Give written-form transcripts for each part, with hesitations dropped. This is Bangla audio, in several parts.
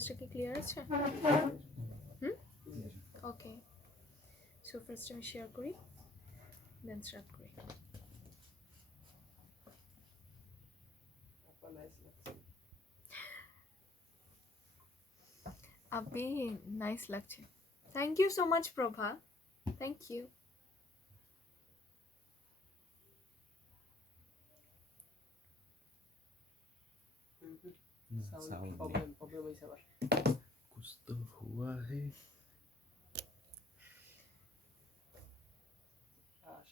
ভয়েসটা কি ক্লিয়ার আছে? ওকে, সো ফার্স্ট আমি শেয়ার করি, দেন স্টার্ট করি। আপনি নাইস লাগছে। Thank you so much Prabha, thank you. कुछ तो हुआ है।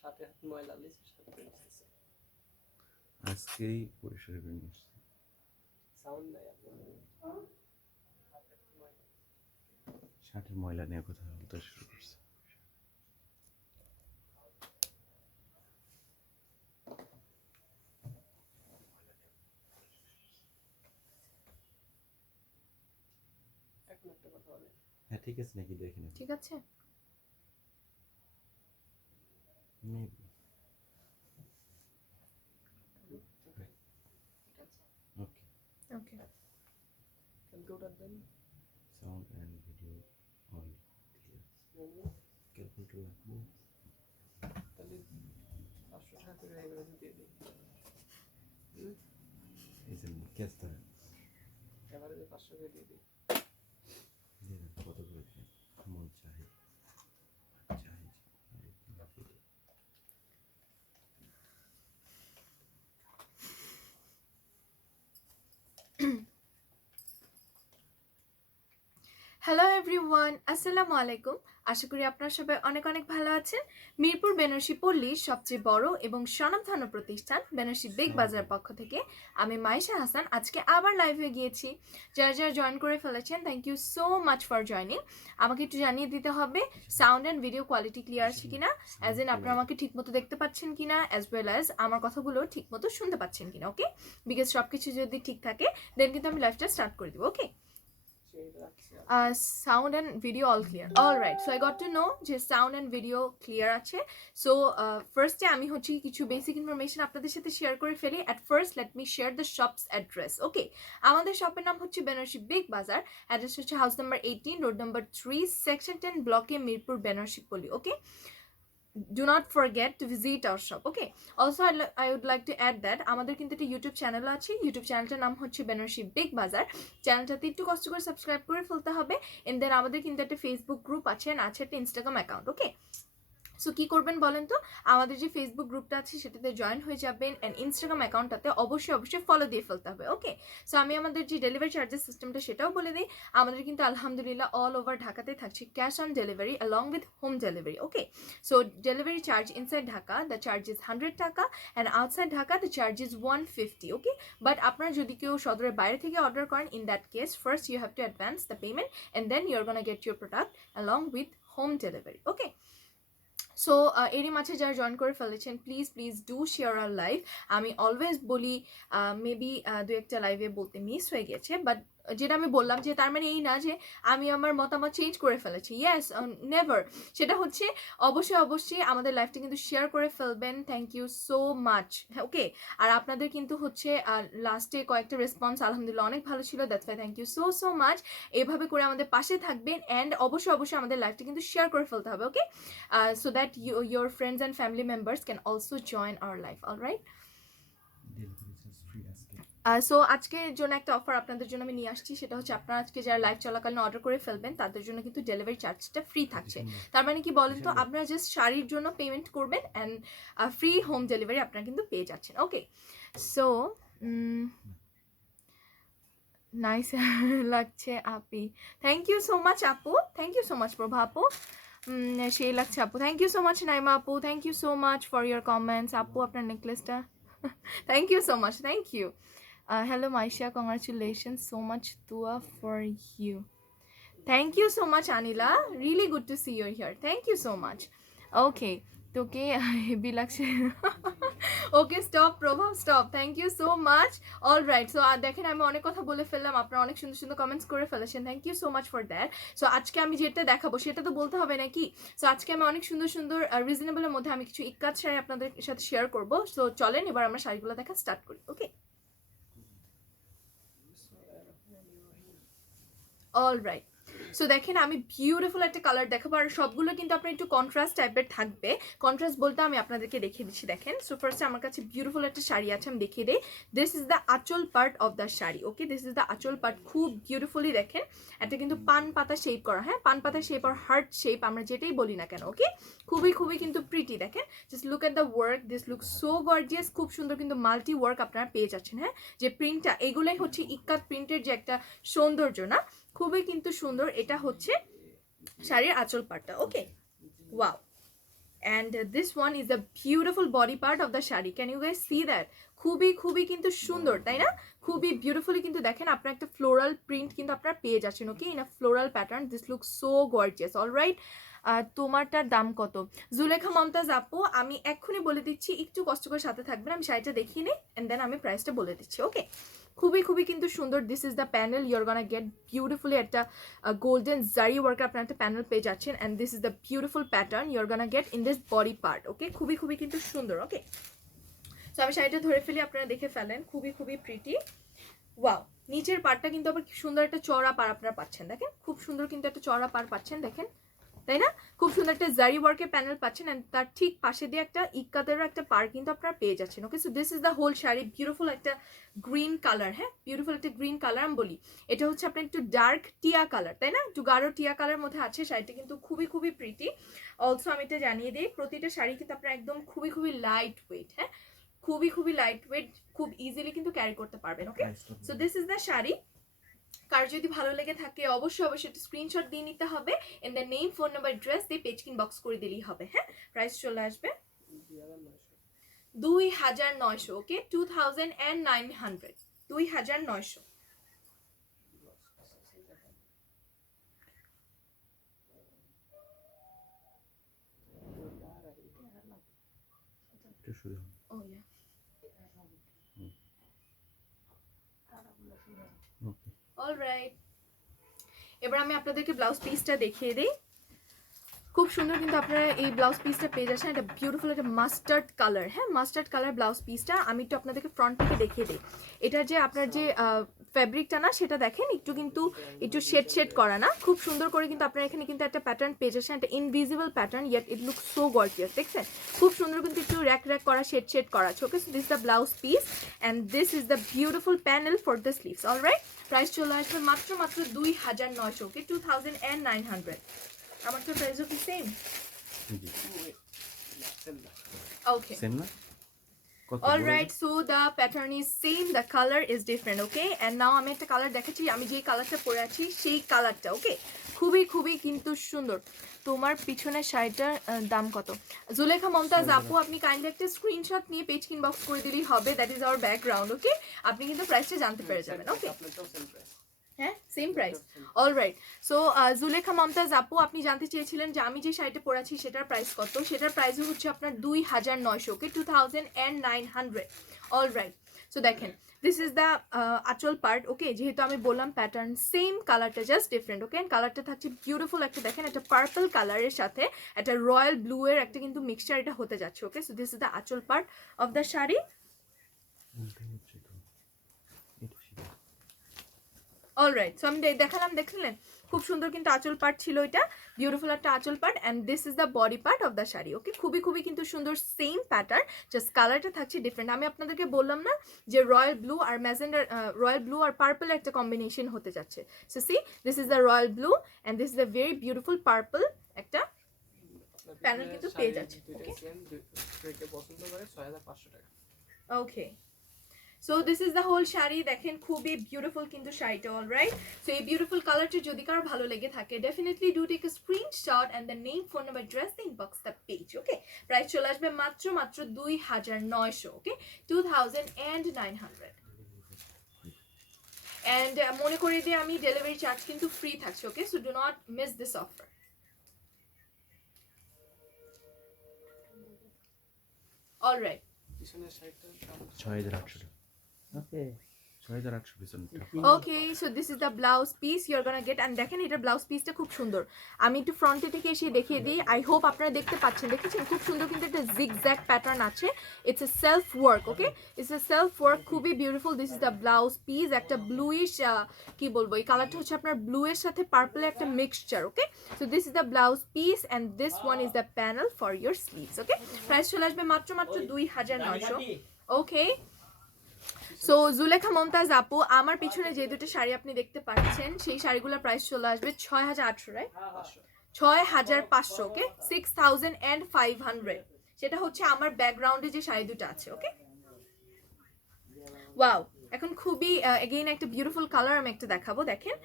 সাথে হাত ময়লা লিখে সাথে পেয়েছে আজকেই পরিষ্কার করে নিচ্ছি। সাউন্ড নাই শার্টের ময়লা নিয়ে কথা বলতে শুরু করছে। এখন একটা কথা বলে। হ্যাঁ ঠিক আছে নাকি দেখি না। ঠিক আছে, ওকে ওকে। ক্যালকুলেটর দেন। Sound and video all clear. Calculator রাখবো তাহলে 500 টাকা করে এভাবে দিয়ে দিই। এই যে কেসটা এভাবে 500 করে দিয়ে দিই। কত করে মন চাই চাই হ্যালো এভরিওয়ান, আসসালামু আলাইকুম। আশা করি আপনারা সবাই অনেক অনেক ভালো আছেন। মিরপুর বেনারসি পল্লীর সবচেয়ে বড় এবং স্বনামধন্য প্রতিষ্ঠান বেনারসি বিগ বাজার পক্ষ থেকে আমি মাইশা হাসান আজকে আবার লাইভ হয়ে গিয়েছি। যারা যারা জয়েন করে ফেলেছেন, thank you so much for joining. আমাকে একটু জানিয়ে দিতে হবে sound and video quality clear আছে কিনা, অ্যাজ ইন আপনারা আমাকে ঠিকমতো দেখতে পাচ্ছেন কিনা, অ্যাজ ওয়েল অ্যাজ আমার কথাগুলো ঠিকমতো শুনতে পাচ্ছেন কিনা। ওকে, বিকজ সব কিছু যদি ঠিক থাকে দেন কিন্তু আমি লাইভটা স্টার্ট করে দিব। ওকে, sound and video all clear. All right, so I got to know যে sound and video clear আছে। So first আমি হচ্ছে কিছু basic information আপনাদের সাথে শেয়ার করে ফেলি। At first let me share the shop's address. Okay, আমাদের শপের নাম হচ্ছে বেনারসি বিগ বাজার। অ্যাড্রেস হচ্ছে house number 18, road number 3, section 10, ব্লকে মিরপুর বেনারসি পল্লী। ওকে, do not forget to visit our shop. Okay, also I would like to add that আমাদের কিন্তু একটা ইউটিউব চ্যানেল আছে। ইউটিউব চ্যানেলটার নাম হচ্ছে বেনারসি বিগ বাজার। চ্যানেলটাতে একটু কষ্ট করে সাবস্ক্রাইব করে ফেলতে হবে। এন্ড দেন আমাদের কিন্তু একটা ফেসবুক গ্রুপ আছে, আছে একটা ইনস্টাগ্রাম অ্যাকাউন্ট। ওকে, সো কী করবেন বলেন তো, আমাদের যে ফেসবুক গ্রুপটা আছে সেটাতে জয়েন হয়ে যাবেন, অ্যান্ড ইনস্টাগ্রাম অ্যাকাউন্টটাতে অবশ্যই ফলো দিয়ে ফেলতে হবে। ওকে, সো আমি আমাদের যে ডেলিভারি চার্জেস সিস্টেমটা সেটাও বলে দিই। আমাদের কিন্তু আলহামদুলিল্লাহ অল ওভার ঢাকাতে থাকছে cash on delivery along with home delivery. Okay, so delivery charge inside Dhaka the charge is 100 টাকা, and outside Dhaka the charge is 150। Okay, but আপনারা যদি কেউ সদরের বাইরে থেকে অর্ডার করেন, in that case first you have to advance the payment and then you are gonna get your product along with home delivery. Okay, so এরই মাঝে যারা জয়েন করে ফেলেছেন, please please do share our live. আমি অলওয়েজ বলি, মেবি দু একটা লাইভে বলতে মিস হয়ে গেছে, বাট যেটা আমি বললাম যে তার মানে এই না যে আমি আমার মতামত চেঞ্জ করে ফেলেছি। Yes, never. সেটা হচ্ছে অবশ্যই আমাদের লাইভটা কিন্তু শেয়ার করে ফেলবেন। Thank you so much. Okay, আর আপনাদের কিন্তু হচ্ছে লাস্টে কয়েকটা রেসপন্স আলহামদুলিল্লাহ অনেক ভালো ছিল, that's why thank you so much. এভাবে করে আমাদের পাশে থাকবেন, অ্যান্ড অবশ্যই আমাদের লাইভটা কিন্তু শেয়ার করে ফেলতে হবে। ওকে, so that your friends and family members can also join our live. All right, so আজকের জন্য একটা অফার আপনাদের জন্য আমি নিয়ে আসছি। সেটা হচ্ছে আপনারা আজকে যারা লাইভ চলাকালীন অর্ডার করে ফেলবেন তাদের জন্য কিন্তু ডেলিভারি চার্জটা ফ্রি থাকছে। তার মানে কি বলেন তো, আপনারা জাস্ট শাড়ির জন্য পেমেন্ট করবেন অ্যান্ড ফ্রি হোম ডেলিভারি আপনারা কিন্তু পেয়ে যাচ্ছেন। ওকে, সো নাইস লাগছে আপি, থ্যাংক ইউ সো মাচ আপু, thank you so much Prabha আপু, সেই লাগছে আপু। Thank you so much Naima আপু, thank you so much for your comments আপু। আপনার নেকলেসটা thank you so much, thank you. Hello Maisha, congratulations so much, দুয়া for you. Thank you so much Anila, really good to see your here, thank you so much. Okay, তোকে হেভি লাগছে। ওকে, স্টপ প্রভাব, stop, thank you so much. All right, so দেখেন আমি অনেক কথা বলে ফেললাম, আপনারা অনেক সুন্দর সুন্দর কমেন্টস করে ফেলেছেন, thank you so much for that. So আজকে আমি যেটা দেখাবো সেটা তো বলতে হবে নাকি। সো আজকে আমি অনেক সুন্দর সুন্দর রিজনেবলের মধ্যে আমি কিছু ইক্কাত শাড়ি আপনাদের সাথে শেয়ার করবো। সো চলেন এবার আমরা শাড়িগুলো দেখা স্টার্ট করি। ওকে, অল রাইট, সো দেখেন আমি বিউটিফুল একটা কালার দেখাবো, আর সবগুলো কিন্তু আপনার একটু কন্ট্রাস্ট টাইপের থাকবে। কন্ট্রাস্ট বলতে আমি আপনাদেরকে দেখিয়ে দিচ্ছি। দেখেন, সো ফার্স্টে আমার কাছে বিউটিফুল একটা শাড়ি আছে, আমি দেখিয়ে দিই। দিস ইজ দ্য আঁচল part of the sari, okay, this is the আঁচল পার্ট। খুব বিউটিফুলি দেখেন, এটা কিন্তু পান পাতা শেপ করা, হ্যাঁ, পান পাতা শেপ আর হার্ট শেপ, আমরা যেটাই বলি না কেন, ওকে, খুবই খুবই কিন্তু প্রিটি। দেখেন, just look at the work, this look so gorgeous, খুব সুন্দর কিন্তু মাল্টি ওয়ার্ক আপনারা পেয়ে যাচ্ছেন। হ্যাঁ, যে প্রিন্টটা, এগুলোই হচ্ছে ইক্কাত প্রিন্টের যে একটা সৌন্দর্য, না, খুবই কিন্তু সুন্দর। এটা হচ্ছে শাড়ির আঁচল পাটটা, okay, wow. And this one is the beautiful body part of the sari, can you guys see that? খুবই খুবই কিন্তু সুন্দর, তাই না? খুবই বিউটিফুলি কিন্তু দেখেন আপনার একটা ফ্লোরাল প্রিন্ট কিন্তু আপনারা পেয়ে যাচ্ছেন, okay, in a floral pattern. This look so gorgeous. Alright, তোমারটার দাম কত? জুলেখা মমতাজ আপু, আমি এক্ষুনি বলে দিচ্ছি, একটু কষ্ট করে সাথে থাকবেন, আমি শাড়িটা দেখিয়ে নিই অ্যান্ড দেন আমি প্রাইসটা বলে দিচ্ছি, ওকে। খুবই খুবই কিন্তু সুন্দর। This is the panel, you're gonna get beautifully একটা গোল্ডেন জারি ওয়ার্কের আপনার একটা প্যানেল পেয়ে যাচ্ছেন, and this is the beautiful pattern you're gonna get in this body part, okay, খুবই খুবই কিন্তু সুন্দর, ওকে। সো আমি শাড়িটা ধরে ফেলি, আপনারা দেখে ফেলেন, খুবই খুবই প্রিটি, ওয়াও। নিচের পাড়টা কিন্তু আবার সুন্দর একটা চওড়া পাড় আপনারা পাচ্ছেন, দেখেন, খুব সুন্দর কিন্তু একটা চওড়া পাড় পাচ্ছেন, দেখেন, তাই না? খুব সুন্দর একটা জারি ওয়ার্কের প্যানেল পাচ্ছেন, অ্যান্ড তার ঠিক পাশে দিয়ে একটা ইক্কাতেরও একটা পার কিন্তু আপনারা পেয়ে যাচ্ছেন, okay. So this is the whole sari, beautiful একটা গ্রিন কালার, হ্যাঁ, বিউটিফুল একটা গ্রিন কালার। আমি বলি এটা হচ্ছে আপনার একটু ডার্ক টিয়া কালার, তাই না? একটু গাঢ় টিয়া কালার মধ্যে আছে শাড়িটা, কিন্তু খুবই খুবই প্রিটি। অলসো আমি এটা জানিয়ে দিই, প্রতিটা শাড়ি কিন্তু আপনার একদম খুবই খুবই লাইট ওয়েট, হ্যাঁ, খুবই খুবই লাইট ওয়েট, খুব ইজিলি কিন্তু ক্যারি করতে পারবেন, okay. So this is the sari. কার যদি ভালো লেগে থাকে অবশ্যই অবশ্যই একটা স্ক্রিনশট দিয়ে নিতে হবে, and the name, phone number, address দিয়ে পেজ বক্স করে দিলেই হবে, হ্যাঁ। প্রাইস চলে আসবে 2900, ওকে, 2900, 2900। একটু শুরু ও ইয়া, ওকে। অলরাইট, এবার আমি আপনাদেরকে ব্লাউজ পিসটা দেখিয়ে দিই। খুব সুন্দর কিন্তু আপনারা এই ব্লাউজ পিসটা পেয়ে যাচ্ছেন, এটা বিউটিফুল একটা মাস্টার্ড কালার, হ্যাঁ, মাস্টার্ড কালার ব্লাউজ পিসটা। আমি একটু আপনাদেরকে ফ্রন্ট থেকে দেখিয়ে দিই। এটা যে আপনার যে ফ্যাব্রিকটা, না, সেটা দেখেন একটু কিন্তু একটু শেড শেড করা, না, খুব সুন্দর করে কিন্তু আপনারা এখানে কিন্তু একটা প্যাটার্ন পেয়ে যাচ্ছেন, একটা invisible pattern, yet it look so gorgeous, দেখছেন? খুব সুন্দর কিন্তু একটু র্যাক র্যাক করা, শেড শেড করা আছে, okay. So this the blouse piece and this is the beautiful panel for the sleeves, alright. Price চলে আসবে মাত্র মাত্র 2900, ওকে, 2900। আমার তো প্রাইস কি সেম? জি, Okay. সেম না? কত All বড়? right, so the pattern is same, the color is different, okay? And now আমি একটা কালার দেখাচ্ছি, আমি যে কালারটা পরে আছি সেই কালারটা, ওকে, খুবই খুবই কিন্তু সুন্দর। তোমার পিছনের শাড়িটার দাম কত? জুলেখা মমতাজ আপু, আপনি কাইন্ডলি একটা স্ক্রিনশট নিয়ে পেজ বক্স করে দিলেই হবে, that is our background, okay. আপনি কিন্তু প্রাইসটা জানতে পেরে যাবেন, ওকে। হ্যাঁ, same price, alright. So Zulekha Mumtaz আপু, আপনি জানতে চেয়েছিলেন যে আমি যে শাড়িটা পরেছি সেটার প্রাইস কত। সেটার প্রাইসও হচ্ছে আপনার 2900, ওকে, 2900, অলরাইট। সো দেখেন, দিস ইজ দ্য আঁচল পার্ট, ওকে, যেহেতু আমি বললাম প্যাটার্ন সেম, কালারটা জাস্ট ডিফারেন্ট, ওকে। কালারটা থাকছে বিউটিফুল একটা, দেখেন, একটা পার্পল কালারের সাথে একটা রয়্যাল ব্লু এর একটা কিন্তু মিক্সচার এটা হতে যাচ্ছে, ওকে। সো দিস ইজ দ্য আঁচল part of the sari. Alright, so আমি দেখালাম, দেখলেন, খুব সুন্দর কিন্তু আঁচল পার্ট ছিল, এটা বিউটিফুল একটা আঁচল part, and this is the body part of the sari, okay. খুবই খুবই কিন্তু সুন্দর, সেম প্যাটার্ন, জাস্ট কালারটা থাকছে ডিফারেন্ট। আমি আপনাদেরকে বললাম না যে রয়্যাল ব্লু আর ম্যাজেন্ডার, রয়্যাল ব্লু আর পার্পল একটা কম্বিনেশন হতে যাচ্ছে। So see, this is the royal blue and this is the very beautiful purple একটা প্যানেল কিন্তু পেয়ে যাচ্ছে, ওকে। পছন্দ করে 6500 টাকা। Okay, so this is the whole sari, দেখেন, খুবই বিউটিফুল কিন্তু শাড়িটা, অলরাইট। সো এই বিউটিফুল কালারটা যদি কারো ভালো লেগে থাকে, definitely do take a screenshot and the name, phone number, address, the inbox the page, okay. Price চলে আসবে মাত্র মাত্র 2900, ওকে, 2900। অ্যান্ড মনে করে দিয়ে আমি ডেলিভারি চার্জ কিন্তু ফ্রি থাকছে, okay. So do not miss this offer, alright. পিছনের সাইডটা 6800 টাকা। ওকে, 6,800 পিছনটা। Okay so this is the blouse piece you are gonna get and দেখেন এটা ব্লাউজ পিসটা খুব সুন্দর আমি একটু ফ্রন্টে থেকে এসে দেখিয়ে দিই আই হোপ আপনারা দেখতে পাচ্ছেন দেখেছেন খুব সুন্দর কিন্তু একটা জিগজ্যাগ প্যাটার্ন আছে it's a self work okay it's a self work খুবই beautiful this is the blouse piece একটা ব্লুইশ কি বলবো এই কালারটা হচ্ছে আপনার ব্লু এর সাথে পার্পলের একটা mixture okay so this is the blouse piece and this one is the panel for your sleeves okay price চলে আসবে মাত্র 2,900 ওকে সো জুলেখা মমতাজ আপু আমার পিছনে যে দুটো শাড়ি আপনি দেখতে পাচ্ছেন সেই শাড়িগুলোর প্রাইস চলে আসবে 6,800 রাইট 6,500 ওকে 6,500 সেটা হচ্ছে আমার ব্যাকগ্রাউন্ডে যে শাড়ি দুটো আছে ওকে ওয়াও এখন খুবই এগেইন একটা বিউটিফুল কালার আমি একটা দেখাবো দেখেন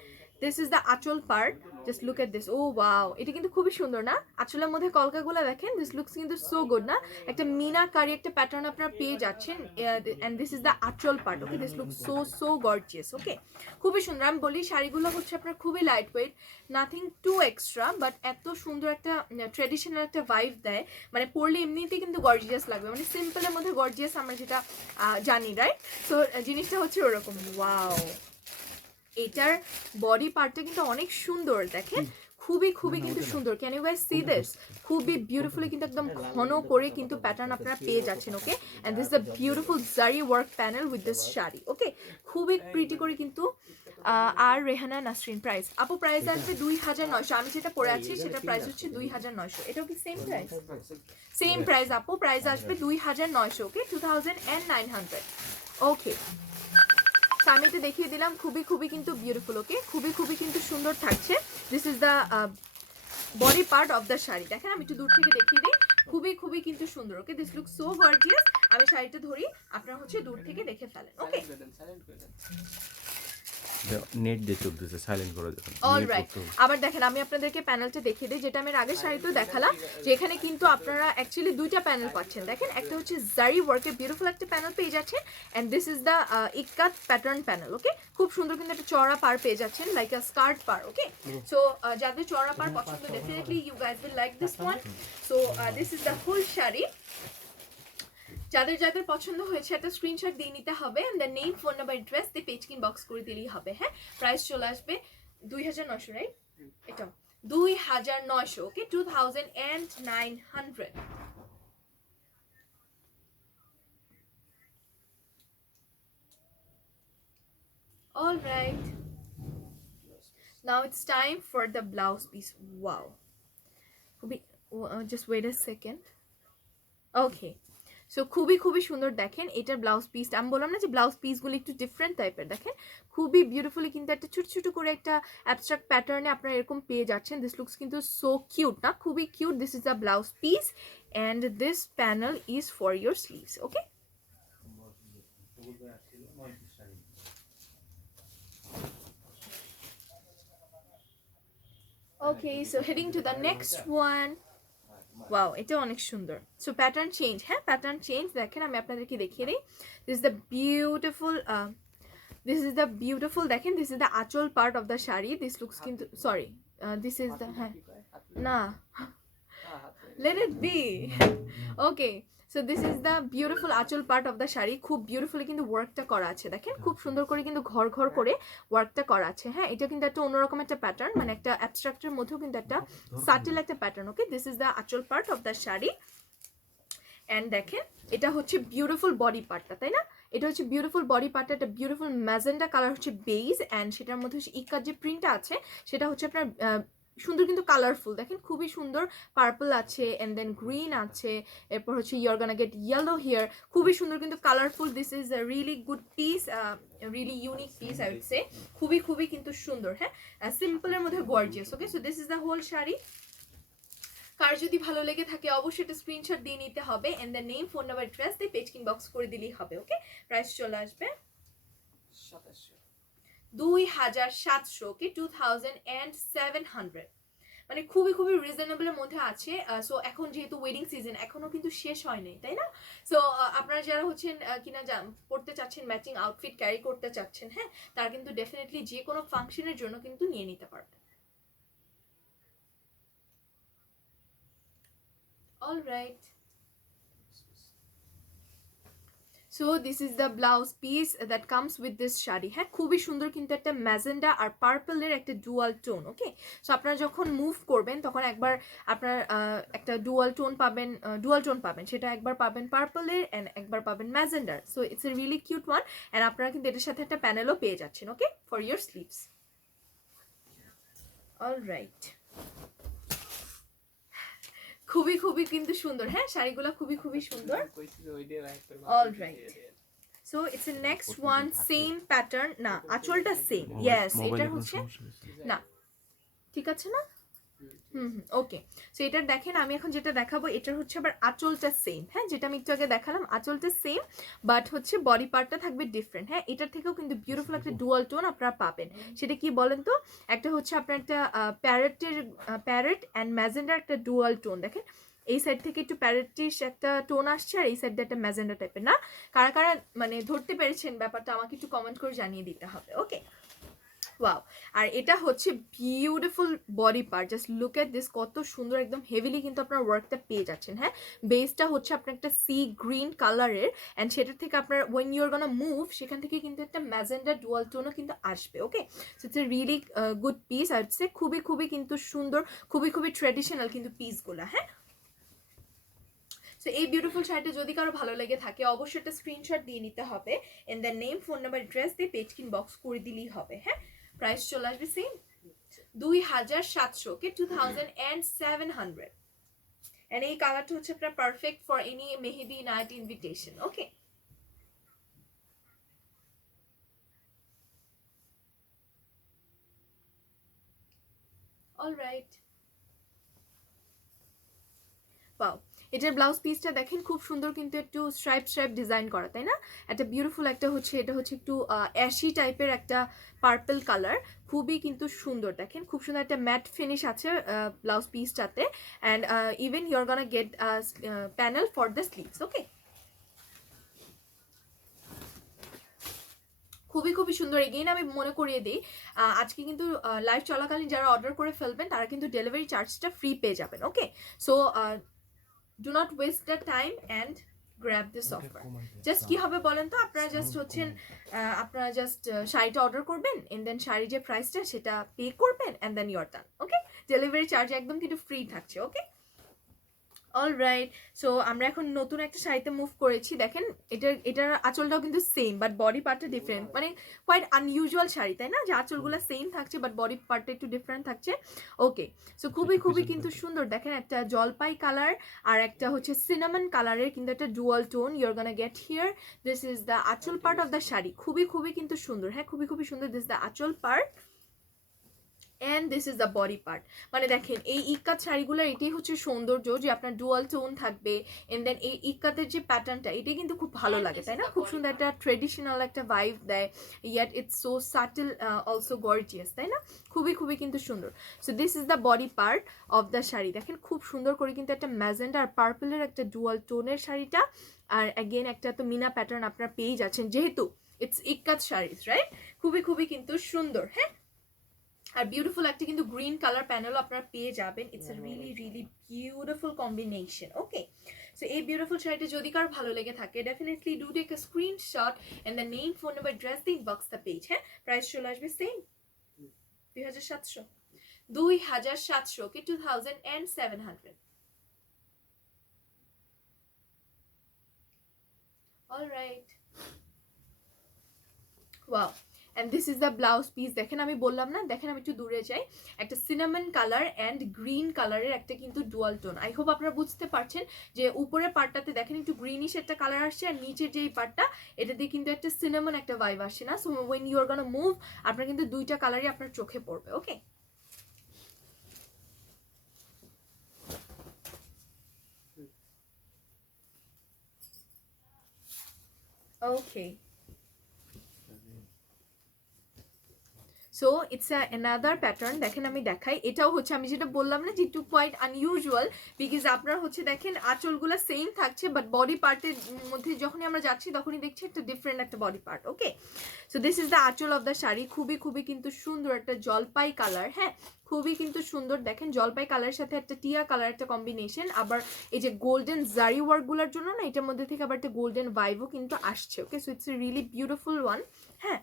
দিস ইজ দ্য আঁচল part just look at this oh wow এটা কিন্তু খুবই সুন্দর না আঁচলের মধ্যে কলকাগুলো দেখেন দিস লুকস কিন্তু সো গুড না একটা মিনাকারি একটা প্যাটার্ন আপনারা পেয়ে যাচ্ছেন এন্ড দিস ইজ দ্য আঁচল part okay this look so so gorgeous okay খুবই সুন্দর আমি বলি শাড়িগুলো হচ্ছে আপনার খুবই light weight nothing to extra but এত সুন্দর একটা ট্রেডিশনাল একটা ভাইব দেয় মানে পরলে এমনিতেই কিন্তু গর্জিয়াস লাগবে মানে সিম্পলের মধ্যে গর্জিয়াস আমরা যেটা জানি রাইট তো জিনিসটা হচ্ছে ওরকম ওয়াও এটার বডি পার্টটা কিন্তু অনেক সুন্দর দেখেন খুবই খুবই কিন্তু সুন্দর can you guys see this খুবই বিউটিফুলি কিন্তু একদম ঘন করে কিন্তু প্যাটার্ন আপনারা পেয়ে যাচ্ছেন okay and this the beautiful zari work panel with this sari okay খুবই প্রিটি করে কিন্তু আর রেহানা নাসরিন প্রাইস আপু প্রাইস আসবে 2,900 আমি যেটা পরে আছি সেটা প্রাইস হচ্ছে 2,900 এটাও কি সেম প্রাইস সেম প্রাইস আপু প্রাইস আসবে 2,900 ওকে 2,900 ওকে আমি এটা দেখিয়ে দিলাম খুবই খুবই কিন্তু বিউটিফুল ওকে খুবই খুবই কিন্তু সুন্দর থাকছে this is the body part of the sari দেখেন আমি একটু দূর থেকে দেখিয়ে দিই খুবই খুবই কিন্তু সুন্দর ওকে দিস লুক সো গর্জিয়াস আমি শাড়িটা ধরি আপনারা হচ্ছে দূর থেকে দেখে ফেলেন ওকে নেট দিয়ে চলতেছে সাইলেন্ট করে দেবেন অলরাইট আবার দেখেন আমি আপনাদেরকে প্যানেলটা দেখিয়ে দিই যেটা আমি এর আগের শাড়িতেও দেখালাম যে এখানে কিন্তু আপনারা অ্যাকচুয়ালি দুইটা প্যানেল পাচ্ছেন দেখেন একটা হচ্ছে জারি ওয়ার্কের বিউটিফুল একটা প্যানেল পেয়ে যাচ্ছেন and this is the ikat pattern panel okay খুব সুন্দর কিন্তু একটা চড়া পার পেয়ে যাচ্ছেন লাইক আ স্কার্ট পার ওকে সো যাদের চড়া পার পছন্দ definitely you guys will like this one so this is the full sari যাদের যাদের পছন্দ হয়েছে একটা স্ক্রিনশট দিয়ে নিতে হবে and the name phone number address দিয়ে পেজ কিন বক্স করে দিলেই হবে হ্যাঁ প্রাইস চলে আসবে 2,900 রাইট এটা 2,900 ওকে 2,900 all right now it's time for the blouse piece wow just wait a second okay so খুবই খুবই সুন্দর দেখেন এটার ব্লাউজ পিসটা আমি বললাম না যে ব্লাউজ পিসগুলো একটু ডিফারেন্ট টাইপের দেখেন খুবই বিউটিফুলি কিন্তু একটা ছোট ছোট করে একটা অ্যাবস্ট্রাক্ট প্যাটার্নে আপনারা এরকম পেয়ে যাচ্ছেন দিস লুকস কিন্তু সো কিউট না খুবই cute this is the blouse piece and this panel is for your sleeves okay Okay, so heading to the next one. Wow এটা অনেক সুন্দর সো প্যাটার্ন চেঞ্জ হ্যাঁ প্যাটার্ন চেঞ্জ দেখেন আমি আপনাদেরকে দেখিয়ে দিই দিস ইজ দ্য বিউটিফুল দেখেন দিস ইজ দ্য আঁচল part of the sari this looks কিন্তু সরি দিস ইজ দ্য হ্যাঁ না let it be okay so this is the beautiful aanchal part of the sari খুব বিউটিফুলি কিন্তু ওয়ার্কটা করা আছে দেখেন খুব সুন্দর করে কিন্তু ঘর ঘর করে ওয়ার্কটা করা আছে হ্যাঁ এটা কিন্তু একটা অন্যরকম একটা প্যাটার্ন মানে একটা অ্যাবস্ট্রাক্টের মধ্যেও কিন্তু একটা সাটেল একটা pattern okay this is the আঁচল part of the sari and দেখেন এটা হচ্ছে বিউটিফুল বডি পার্টটা তাই না এটা হচ্ছে বিউটিফুল বডি পার্টটা একটা বিউটিফুল ম্যাজেন্ডা কালার হচ্ছে বেজ অ্যান্ড সেটার মধ্যে হচ্ছে ইকার যে প্রিন্টটা আছে সেটা হচ্ছে আপনার সুন্দর কিন্তু কালারফুল দেখেন খুবই সুন্দর পার্পল আছে এন্ড দেন গ্রিন আছে এরপর হচ্ছে you are gonna get yellow here খুবই সুন্দর কিন্তু colourful this is a really good piece really unique piece I would say খুবই খুবই কিন্তু সুন্দর হ্যাঁ সিম্পলের মধ্যে gorgeous okay so this is the whole sari কার যদি ভালো লেগে থাকে অবশ্যই একটা স্ক্রিনশট দিয়ে নিতে হবে and the name phone number address দিয়ে পেজ কিন বক্স করে দিলেই হবে ওকে প্রাইস চলে আসবে 2,700 ওকে 2,700 মানে খুবই খুবই রিজনেবলের মধ্যে আছে সো এখন যেহেতু ওয়েডিং সিজন এখনো কিন্তু শেষ হয়নি তাই না সো আপনারা যারা হচ্ছেন কিনা পড়তে চাচ্ছেন ম্যাচিং আউটফিট ক্যারি করতে চাচ্ছেন হ্যাঁ তারা কিন্তু ডেফিনেটলি যে কোনো ফাংশনের জন্য কিন্তু নিয়ে নিতে পারবেন alright so this is the blouse piece that comes with this sari. হ্যাঁ, খুবই সুন্দর কিন্তু একটা ম্যাজেন্ডা আর পার্পলের একটা ডুয়াল টোন। ওকে, সো আপনারা যখন মুভ করবেন তখন একবার আপনার একটা ডুয়াল টোন পাবেন, সেটা একবার পাবেন পার্পলের অ্যান্ড একবার পাবেন ম্যাজেন্ডার। So it's a really cute one and আপনারা কিন্তু এটার সাথে একটা প্যানেলও পেয়ে যাচ্ছেন। Okay, for your sleeves. Alright, খুবই খুবই কিন্তু সুন্দর। হ্যাঁ, শাড়িগুলো খুবই খুবই সুন্দর। Alright. So it's A next one, same pattern. না, আঁচলটা সেম। ইয়েস, এটা হচ্ছে না, ঠিক আছে না? ওকে। সো এটার দেখেন, আমি এখন যেটা দেখাবো এটার হচ্ছে আবার আঁচলটা সেম। হ্যাঁ, যেটা আমি একটু আগে দেখালাম আঁচলটা সেম, বাট হচ্ছে বডি পার্টটা থাকবে ডিফারেন্ট। হ্যাঁ, এটার থেকেও কিন্তু বিউটিফুল একটা ডুয়াল টোন আপনারা পাবেন। সেটা কি বলেন তো? একটা হচ্ছে আপনার একটা প্যারেট অ্যান্ড ম্যাজেন্ডার একটা ডুয়াল টোন। দেখেন এই সাইড থেকে একটু প্যারেটিশ একটা টোন আসছে আর এই সাইড দিয়ে একটা ম্যাজেন্ডা টাইপের। না, কারা কারা মানে ধরতে পেরেছেন ব্যাপারটা আমাকে একটু কমেন্ট করে জানিয়ে দিতে হবে। ওকে, ওয়াও। আর এটা হচ্ছে beautiful body part, just look at this, কত সুন্দর, একদম হেভিলি কিন্তু আপনার ওয়ার্কটা পেয়ে যাচ্ছেন। হ্যাঁ, বেসটা হচ্ছে আপনার একটা সি গ্রিন কালারের অ্যান্ড সেটার থেকে আপনার ওয়েন ইউর গোনা মুভ সেখান থেকে কিন্তু একটা ম্যাজেন্ডা ডুয়াল টোনও কিন্তু আসবে। Okay, so it's a really good piece. আর হচ্ছে খুবই খুবই কিন্তু সুন্দর, খুবই খুবই ট্রেডিশনাল কিন্তু পিসগুলো। হ্যাঁ, সো এই বিউটিফুল শাড়িটা যদি কারো ভালো লেগে থাকে অবশ্যই একটা স্ক্রিনশট দিয়ে নিতে হবে, and the name, phone number, address দিয়ে পেজ কিন বক্স করে দিলেই হবে। হ্যাঁ, প্রাইস চলে আসবে সেম 2700, ওকে, 2700। এন্ড এই কালারটা হচ্ছে আপনার perfect for any Mehedi night invitation. Okay, alright, পাও। এটার ব্লাউজ পিসটা দেখেন খুব সুন্দর কিন্তু একটু স্ট্রাইপ ডিজাইন করা, তাই না? একটা বিউটিফুল একটা হচ্ছে, এটা হচ্ছে একটু অ্যাশি টাইপের একটা পার্পল কালার, খুবই কিন্তু সুন্দর। দেখেন খুব সুন্দর একটা ম্যাট ফিনিশ আছে ব্লাউজ পিসটাতে and even you're gonna get panel for the sleeves. Okay, খুবই খুবই সুন্দর। এগেইন আমি মনে করিয়ে দিই, আজকে কিন্তু লাইভ চলাকালীন যারা অর্ডার করে ফেলবেন তারা কিন্তু ডেলিভারি চার্জটা ফ্রি পেয়ে যাবেন। Okay, so do not waste the time and grab this offer. Just কি হবে বলেন তো, আপনারা জাস্ট হচ্ছেন আপনারা জাস্ট শাড়িটা অর্ডার করবেন এন্ড দেন শাড়ির যে প্রাইসটা সেটা পে করবেন and then you're done. Okay, delivery charge একদম কিন্তু ফ্রি থাকছে। ওকে, অলরাইট। সো আমরা এখন নতুন একটা শাড়িতে মুভ করেছি। দেখেন এটার আঁচলটাও কিন্তু সেম বাট বডি পার্টটা ডিফারেন্ট, মানে কোয়াইট আনইউজুয়াল শাড়ি, তাই না? যে আঁচলগুলো সেম থাকছে বাট বডি পার্টটা একটু ডিফারেন্ট থাকছে। ওকে, সো খুবই খুবই কিন্তু সুন্দর। দেখেন একটা জলপাই কালার আর একটা হচ্ছে সিনামন কালারের কিন্তু একটা dual tone your gonna gate here. This is the আঁচল পার্ট অফ দ্য শাড়ি, খুবই খুবই কিন্তু সুন্দর। হ্যাঁ, খুবই খুবই সুন্দর। দিস দ্য আঁচল part and this is the body part. মানে দেখেন এই ইক্কাত শাড়িগুলোর এটাই হচ্ছে সৌন্দর্য, যে আপনার ডুয়াল টোন থাকবে এন্ড দেন এই ইক্কাতের যে প্যাটার্নটা এটাই কিন্তু খুব ভালো লাগে, তাই না? খুব সুন্দর একটা ট্রেডিশনাল একটা ভাইব দেয়, yacht it's so subtle also gorgeous, তাই না? খুবই খুবই কিন্তু সুন্দর। So this is the body part of the sari. দেখেন খুব সুন্দর করে কিন্তু একটা ম্যাজেন্ডা আর পার্পলের একটা ডুয়াল টোনের শাড়িটা, আর অ্যাগেন একটা তো মিনা প্যাটার্ন আপনার পেয়ে যাচ্ছেন, যেহেতু ইটস ইক্কাত শাড়িজ, রাইট? খুবই খুবই কিন্তু সুন্দর। হ্যাঁ, আর বিউটিফুল একটা কিন্তু গ্রিন কালার প্যানেলও আপনারা পেয়ে যাবেন। It's a really really beautiful combination. Okay, so এই বিউটিফুল শাড়িটা যদি কারো ভালো লেগে থাকে definitely do take a screenshot and the name, phone number, address দিয়ে ইনবক্স দ্য পেজ। হ্যাঁ, প্রাইস চলে আসবে same 2700, okay, 2700। Alright, wow. And this is the blouse piece. দেখেন আমি বললাম না, দেখেন আমি একটু দূরে যাই, একটা সিনামন কালার অ্যান্ড গ্রিন কালারের একটা কিন্তু ডুয়াল টোন। আই হোপ আপনারা বুঝতে পারছেন যে উপরের পার্টটাতে দেখেন একটু গ্রিনিশ একটা কালার আসছে আর নিচের যে এই পার্টটা এটা দিয়ে কিন্তু একটা সিনামন একটা ভাইব আসছে না? So when you are gonna move আপনার কিন্তু দুইটা কালারই আপনার চোখে পড়বে। Okay, okay. So so it's another pattern. দেখেন আমি দেখাই, এটাও হচ্ছে আমি যেটা বললাম না যে একটু কোয়াইট আনইউজুয়াল, বিকজ আপনার হচ্ছে দেখেন আঁচলগুলো সেম থাকছে বাট বডি পার্টের মধ্যে যখনই আমরা যাচ্ছি তখনই দেখছি একটা ডিফারেন্ট একটা body part. Okay, so this is the আঁচল অফ দ্য শাড়ি। খুবই খুবই কিন্তু সুন্দর একটা জলপাই কালার, হ্যাঁ খুবই কিন্তু সুন্দর। দেখেন জলপাই কালারের সাথে একটা টিয়া কালার একটা কম্বিনেশন, আবার এই যে গোল্ডেন জারি ওয়ার্কগুলোর জন্য না এটার মধ্যে থেকে আবার একটা গোল্ডেন ভাইবও কিন্তু আসছে। Okay, so it's a really beautiful one. হ্যাঁ,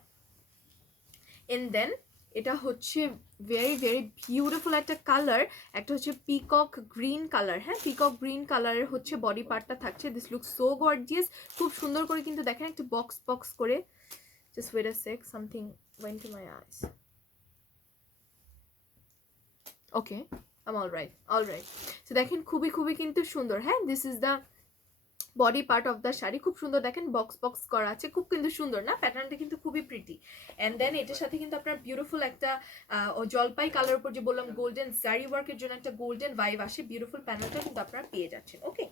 এন্ড দেন এটা হচ্ছে ভেরি ভেরি বিউটিফুল একটা কালার, একটা হচ্ছে পিকক গ্রিন কালার। হ্যাঁ, পিকক গ্রিন কালারের হচ্ছে বডি পার্টটা থাকছে। দিস লুক সো গর্জিয়াস, খুব সুন্দর করে কিন্তু দেখেন একটা বক্স বক্স করে। Just wait a sec, something went to my eyes. Okay, I am alright. So দেখেন খুবই খুবই কিন্তু সুন্দর। হ্যাঁ, this is the body part of the sari, খুব সুন্দর দেখেন বক্স বক্স করা আছে, খুব কিন্তু সুন্দর না, প্যাটার্নটা কিন্তু খুবই প্রিটি। অ্যান্ড দেন এটার সাথে কিন্তু আপনার বিউটিফুল একটা জলপাই কালার উপর যে বললাম গোল্ডেন জারি ওয়ার্কের জন্য একটা গোল্ডেন ভাইব আসে, বিউটিফুল প্যানেলটা কিন্তু আপনারা পেয়ে যাচ্ছেন। Okay,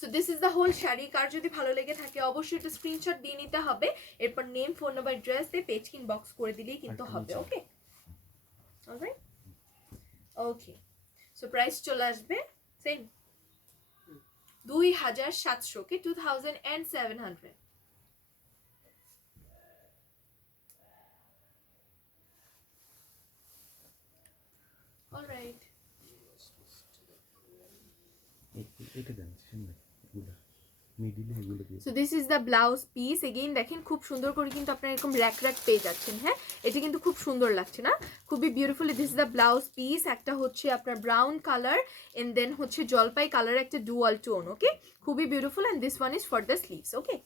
so this is the whole sari. কার যদি ভালো লেগে থাকে অবশ্যই একটা স্ক্রিনশট দিয়ে নিতে হবে, এরপর নেম ফোন নাম্বার অ্যাড্রেস দিয়ে পেজ ইনবক্স করে দিলেই কিন্তু হবে। ওকে, অলরাইট, ওকে, সো প্রাইস চলে আসবে সেম 2700 কে 2700। অলরাইট, এটা দেন সামনে এগুলো মিডিলে এগুলো দিয়ে so this is the blouse piece. Again দেখেন খুব সুন্দর করে কিন্তু আপনারা এরকম র্যাক র্যাক পেয়ে যাচ্ছেন। হ্যাঁ, এটা কিন্তু খুব সুন্দর লাগছে না, খুবই beautiful. This is the blouse piece. একটা হচ্ছে আপনার ব্রাউন কালার এন্ড দেন হচ্ছে জলপাই কালার একটা ডুয়াল টোন। ওকে, খুবই beautiful. And this one is for the sleeves. Okay,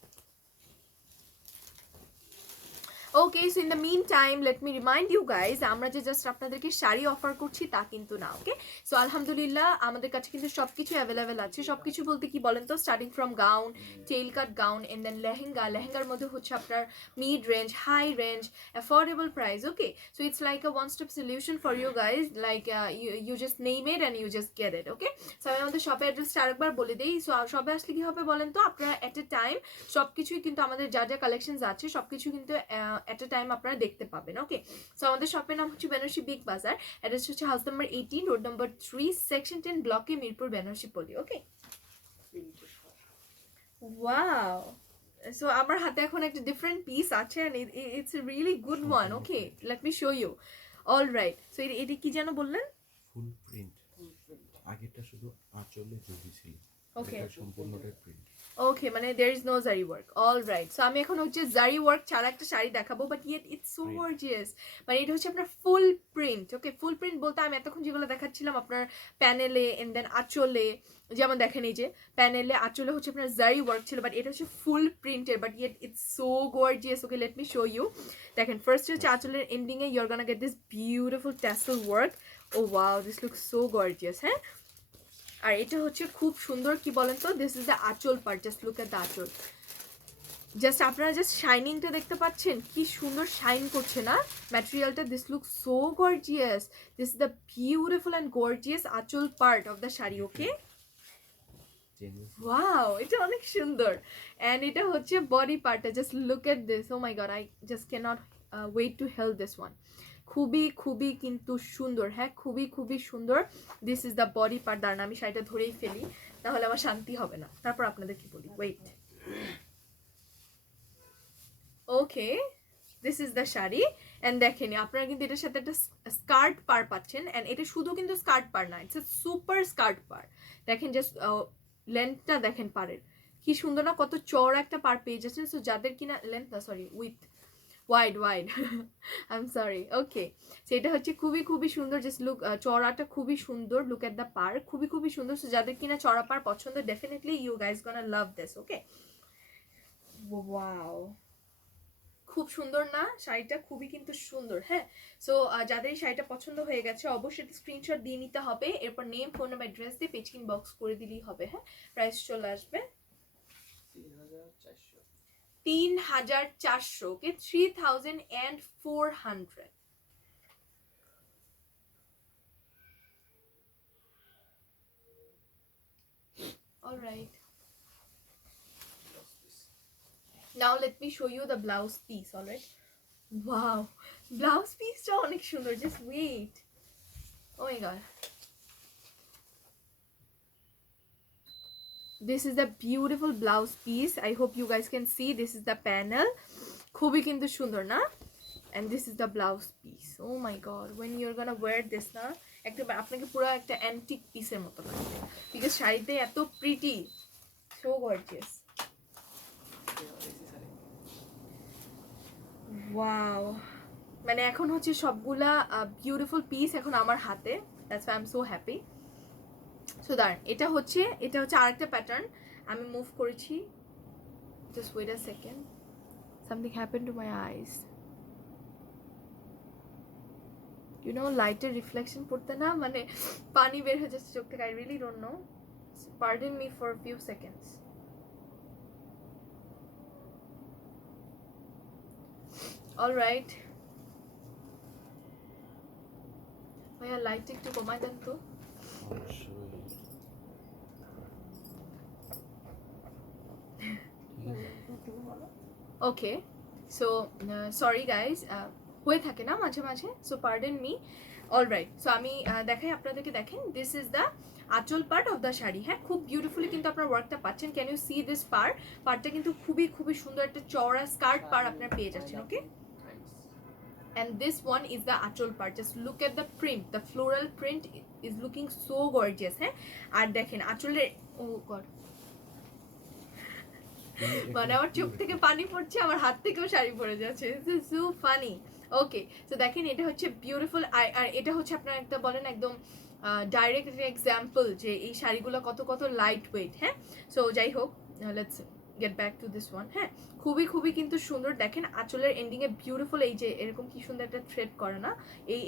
okay, so in the meantime let me remind you guys, আমরা যে জাস্ট আপনাদেরকে শাড়ি অফার করছি তা কিন্তু না। ওকে, সো আলহামদুলিল্লাহ আমাদের কাছে কিন্তু সব কিছু অ্যাভেলেবেল আছে। সব কিছু বলতে কি বলেন তো, starting from gown, tail cut gown and then lehenga, লেহেঙ্গার মধ্যে হচ্ছে আপনার mid range, high range, affordable price. Okay, so it's like a one stop solution for you guys, like you just name it and you just get it. Okay, so আমি আমাদের শপের অ্যাড্রেসটা আরেকবার বলে দিই। সো শপে আসলে কি হবে বলেন তো, আপনারা এট এ টাইম সব কিছুই কিন্তু আমাদের যা যা কালেকশনস আছে সব কিছু কিন্তু এট এ টাইম আপনারা দেখতে পাবেন। ওকে, সো আমাদের শপের নাম হচ্ছে বেনারসি বিগ বাজার, অ্যাড্রেস হচ্ছে house number 18, road number 3, section 10, ব্লকে মিরপুর, বেনারসি পল্লী। ওকে, ওয়াও, সো আমার হাতে এখন একটা ডিফারেন্ট পিস আছে and it's a really good one. Okay, let me show you. Alright, so এটা কি যেন বললেন? ফুল প্রিন্ট, আগেরটা শুধু আঁচলে জড়ি ছিল, ওকে, এটা সম্পূর্ণটাই প্রিন্ট। ওকে, মানে দেয়ার ইজ নো জারি ওয়ার্ক। অলরাইট, সো আমি এখন হচ্ছে জারি ওয়ার্ক ছাড়া একটা শাড়ি দেখাবো, but yet it's so gorgeous. মানে এটা হচ্ছে আপনার ফুল প্রিন্ট। ওকে, ফুল প্রিন্ট বলতে আমি এতক্ষণ যেগুলো দেখাচ্ছিলাম আপনার প্যানেলে এন্ড দেন আঁচলে, যেমন দেখেন এই যে প্যানেলে আঁচলে হচ্ছে আপনার জারি ওয়ার্ক ছিল, বাট এটা হচ্ছে ফুল প্রিন্টের, but yet it's so gorgeous. Okay, let me show you. দেখেন ফার্স্ট হচ্ছে আঁচলের এন্ডিং এ you're gonna get this beautiful tassel work. Oh wow, this look so gorgeous. হ্যাঁ, আর এটা হচ্ছে খুব সুন্দর, কি বলেন তো, দিস ইজ দ্য আঁচল part, just look at the আঁচল। জাস্ট আপনারা জাস্ট শাইনিংটা দেখতে পাচ্ছেন, কি সুন্দর শাইন করছে না ম্যাটেরিয়ালটা। This look so gorgeous, this is the beautiful and gorgeous anchal part of the sari. Okay, wow, এটা অনেক সুন্দর। অ্যান্ড এটা হচ্ছে বডি পার্টটা, just look at this. Oh my God, I just can't wait to help this one. খুবই খুবই কিন্তু সুন্দর। হ্যাঁ, খুবই খুবই সুন্দর। This is the body part. দাঁড়ান আমি শাড়িটা ধরেই ফেলি, তাহলে আমার শান্তি হবে না। তারপর আপনাদের কি বলি, wait. Okay, this is the sari. And দেখেন আপনারা কিন্তু এটার সাথে একটা স্কার্ট পার পাচ্ছেন, অ্যান্ড এটা শুধু কিন্তু স্কার্ট পার না, ইটস এ সুপার স্কার্ট পার। দেখেন জাস্ট লেন্থটা দেখেন পারের, কি সুন্দর না, কত চড়া একটা পার পেয়ে যাচ্ছেন। সো যাদের কিনা লেন্থ না, sorry with, wide I am sorry. Okay, সেটা হচ্ছে খুবই খুবই সুন্দর, জাস্ট লুক, চড়াটা খুবই সুন্দর, লুক এট দ্য পার, খুবই খুবই সুন্দর। সো যাদের কিনা চড়া পার পছন্দ, definitely you guys gonna love this. Okay, wow, খুব সুন্দর না শাড়িটা, খুবই কিন্তু সুন্দর। হ্যাঁ, সো যাদের এই শাড়িটা পছন্দ হয়ে গেছে অবশ্যই স্ক্রিনশট দিয়ে নিতে হবে, এরপর নেম ফোন নাম্বার অ্যাড্রেস দিয়ে পেজ বক্স করে দিলেই হবে। হ্যাঁ, প্রাইস চলে আসবে 3400। Okay, 3400। Alright, now let me show you the blouse piece. Alright, wow, blouse পিসটা অনেক সুন্দর, just wait, oh my God. This is the beautiful blouse piece. I hope you guys can see. This is the panel. খুবই কিন্তু সুন্দর না? And this is the blouse piece. Oh my god, when you're gonna wear this না, একটা আপনাকে পুরো একটা অ্যান্টিক পিসের মতো লাগবে, বিকজ শাড়িতে এত প্রিটি, সো গর্জিয়াস। ওয়াও, মানে এখন হচ্ছে সবগুলা বিউটিফুল পিস এখন আমার হাতে, that's why I am so happy. So দাঁড়ান, এটা হচ্ছে আরেকটা প্যাটার্ন আমি মুভ করেছি, just wait a second, something happen to my eyes. You know, লাইটের রিফ্লেকশন পড়তে না মানে পানি বের হয়ে যাচ্ছে চোখ থেকে, I really don't know, pardon me for few seconds. Alright ভাইয়া, লাইট একটু কমায় দেন তো। অবশ্যই। ওকে, সো সরি গাইজ, হয়ে থাকে না মাঝে মাঝে, so pardon me. Alright, so আমি দেখাই আপনাদেরকে, দেখেন দিস ইজ দ্য আঁচল পার্ট অফ দ্য শাড়ি। হ্যাঁ, খুব বিউটিফুলি কিন্তু আপনার ওয়ার্কটা পাচ্ছেন। ক্যান ইউ সি দিস পার্টটা কিন্তু খুবই খুবই সুন্দর একটা চওড়া স্কার্ট পার আপনার পেয়ে যাচ্ছেন। ওকে, and this one is the achol part. Just look at the print, the floral print is looking so gorgeous. হ্যাঁ, আর দেখেন আঁচলের, ও গড, মানে আমার চোখ থেকে পানি পড়ছে, আমার হাত থেকেও শাড়ি পড়ে যাচ্ছে, সো ফানি। ওকে, তো দেখেন এটা হচ্ছে বিউটিফুল, আর এটা হচ্ছে আপনার একটা বলেন একদম ডাইরেক্ট এক্সাম্পল যে এই শাড়িগুলো কত কত লাইট ওয়েট। হ্যাঁ, সো যাই হোক, let's get back to this one. হ্যাঁ, খুবই খুবই কিন্তু সুন্দর, দেখেন আঁচলের এন্ডিং এ বিউটিফুল, এই যে এরকম কি সুন্দর একটা থ্রেড করে না,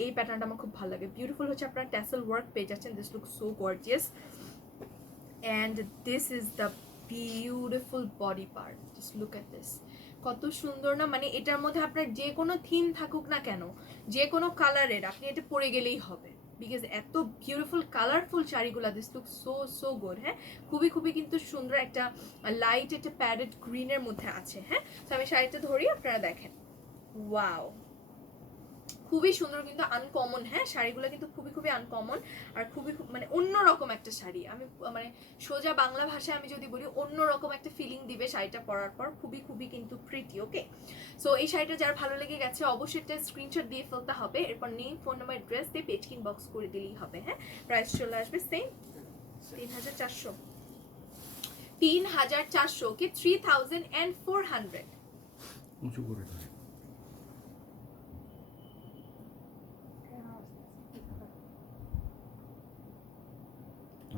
এই প্যাটার্নটা আমার খুব ভালো লাগে। বিউটিফুল হচ্ছে আপনার ট্যাসেল ওয়ার্ক পেয়ে যাচ্ছেন, this look so gorgeous, and this is the beautiful body part. Just look at this, কত সুন্দর না, মানে এটার মধ্যে আপনার যে কোনো থিম থাকুক না কেন, যে কোনো কালারের, আপনি এটা পরে গেলেই হবে, বিকজ এত বিউটিফুল কালারফুল শাড়িগুলা, this look so so good. হ্যাঁ, খুবই খুবই কিন্তু সুন্দর, একটা লাইট একটা প্যারেট গ্রিনের মধ্যে আছে। হ্যাঁ, তো আমি শাড়িটা ধরি, আপনারা দেখেন, ওয়াও, খুবই সুন্দর কিন্তু আনকমন। হ্যাঁ, শাড়িগুলো কিন্তু খুবই খুবই আনকমন, আর খুবই মানে অন্যরকম একটা শাড়ি। আমি মানে সোজা বাংলা ভাষায় আমি যদি বলি, অন্যরকম একটা ফিলিং দিবে শাড়িটা পরার পর, খুবই খুবই কিন্তু প্রিটি। ওকে, সো এই শাড়িটা যার ভালো লেগে গেছে অবশ্যই একটা স্ক্রিনশট দিয়ে ফেলতে হবে, এরপর নেম, ফোন নাম্বার, অ্যাড্রেস দিয়ে পেজ ইনবক্স করে দিলেই হবে। হ্যাঁ, প্রাইস চলে আসবে সেম 3400, 3400, ওকে, 3400। উঁচু করে ধরে।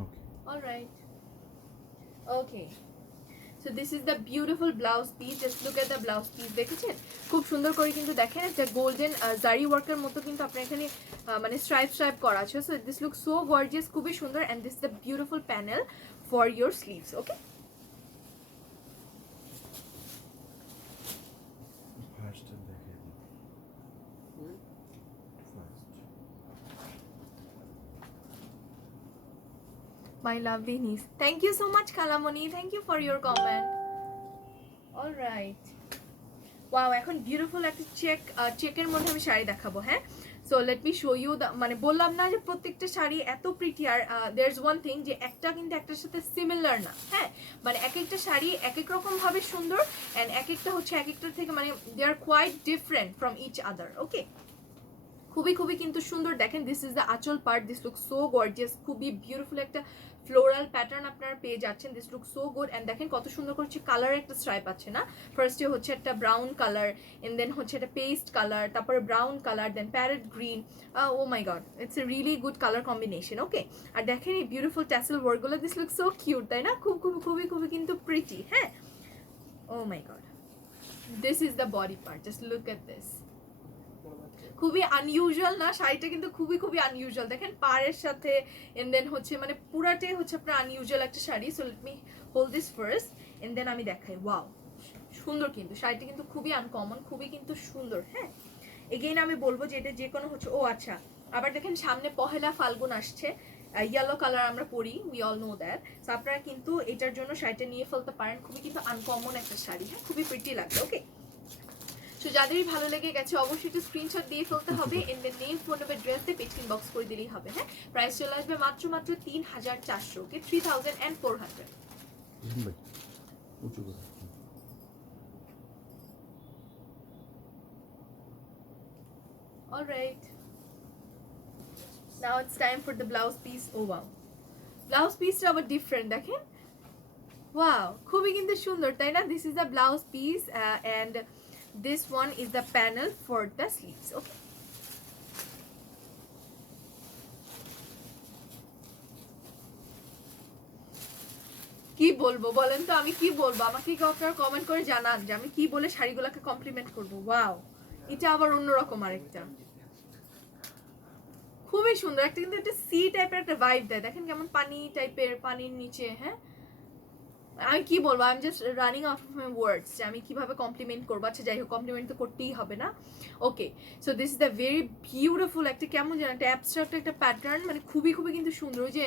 ওকে, All right. Okay. So this is the beautiful blouse piece. Just look at the blouse piece. দেখেছেন খুব সুন্দর করে কিন্তু দেখেন একটা গোল্ডেন জারি ওয়ার্কের মতো কিন্তু আপনার এখানে মানে স্ট্রাইপ করা আছে। So this looks so gorgeous, খুবই সুন্দর, and this is the beautiful panel for your sleeves. Okay. First দেখে দিই। First My lovely niece. Thank you so much, Kalamoni. Thank you for your comment. All right. Wow, এখন বিউটিফুল একটা চেকের মধ্যে আমি শাড়ি দেখাবো। হ্যাঁ, so let me show you the, মানে বললাম না যে প্রত্যেকটা শাড়ি এত প্রিটি, আর দেয়ার ইজ ওয়ান থিং যে একটা কিন্তু একটার সাথে সিমিলার না। হ্যাঁ, মানে এক একটা শাড়ি এক এক রকম ভাবে সুন্দর, অ্যান্ড এক একটা হচ্ছে এক একটার থেকে মানে they are quite different from each other. Okay, খুবই খুবই কিন্তু সুন্দর। দেখেন দিস ইজ দ্য আঁচল part, this look so gorgeous, খুবই বিউটিফুল একটা ফ্লোরাল প্যাটার্ন আপনারা পেয়ে যাচ্ছেন, this look so good. And দেখেন কত সুন্দর করছে কালার একটা স্ট্রাইপ আছে না, ফার্স্টে হচ্ছে একটা ব্রাউন কালার, এন্ড দেন হচ্ছে একটা পেস্ট কালার, তারপরে brown colour, then parrot green. Oh my god, it's a really good colour combination. Okay, আর দেখেন এই বিউটিফুল ট্যাসেল ওয়ার্কগুলো, দিস লুক সো কিউট, তাই না? খুব খুবই খুবই খুবই কিন্তু প্রিটি। হ্যাঁ, oh my god, this is the body part, just look at this, খুবই আনইউজুয়াল না শাড়িটা, কিন্তু খুবই খুবই আনইউজুয়াল। দেখেন পাড়ের সাথে, এন্ড দেন হচ্ছে মানে পুরাটাই হচ্ছে আপনার আনইউজুয়াল একটা শাড়ি। So let me hold this first, and then আমি দেখাই। ওয়াও, সুন্দর কিন্তু শাড়িটা কিন্তু খুবই আনকমন, খুবই কিন্তু সুন্দর। হ্যাঁ, এগেইন আমি বলবো যে এটা যে কোনো হচ্ছে, ও আচ্ছা, আবার দেখেন সামনে পহেলা ফাল্গুন আসছে, ইয়েলো কালার আমরা পরি, we all know that. So আপনারা কিন্তু এটার জন্য শাড়িটা নিয়ে ফেলতে পারেন, খুবই কিন্তু আনকমন একটা শাড়ি। হ্যাঁ, খুবই প্রিটি লাগবে। ওকে, সো যাদেরই ভালো লেগে গেছে অবশ্যই একটু স্ক্রিনশট দিয়ে ফেলতে হবে, in the name phone number address দিয়ে পেজ ইনবক্স করে দিলেই হবে। হ্যাঁ, প্রাইস চলে আসবে মাত্র 3400, ওকে, 3400। রহিম ভাই উঁচু করে Alright, now it's time for the blouse piece. Oh wow, blouse piece আবার ডিফারেন্ট দেখেন। ওয়াও, খুবই কিন্তু সুন্দর তাই না? This is the blouse piece and this one is the panel for the sleeves. Okay, কি বলবো বলেন তো, আমি কি বলবো? আমাকে কি আপনারা কমেন্ট করে জানান যে আমি কি বলে শাড়িগুলোকে কমপ্লিমেন্ট করবো। ওয়াও, এটা আবার অন্যরকম আরেকটা, খুবই সুন্দর একটা, কিন্তু একটা সি টাইপের একটা ভাইব দেয়। দেখেন কেমন পানি টাইপের, পানির নিচে। হ্যাঁ, আমি কি বলবো, I am just running out of my words যে আমি কিভাবে কমপ্লিমেন্ট করবো। আচ্ছা যাই হোক, কমপ্লিমেন্ট তো করতেই হবে না। Okay, so this is the very beautiful একটা, কেমন যেন একটা অ্যাবস্ট্রাক্ট একটা প্যাটার্ন, মানে খুবই খুবই কিন্তু সুন্দর। ওই যে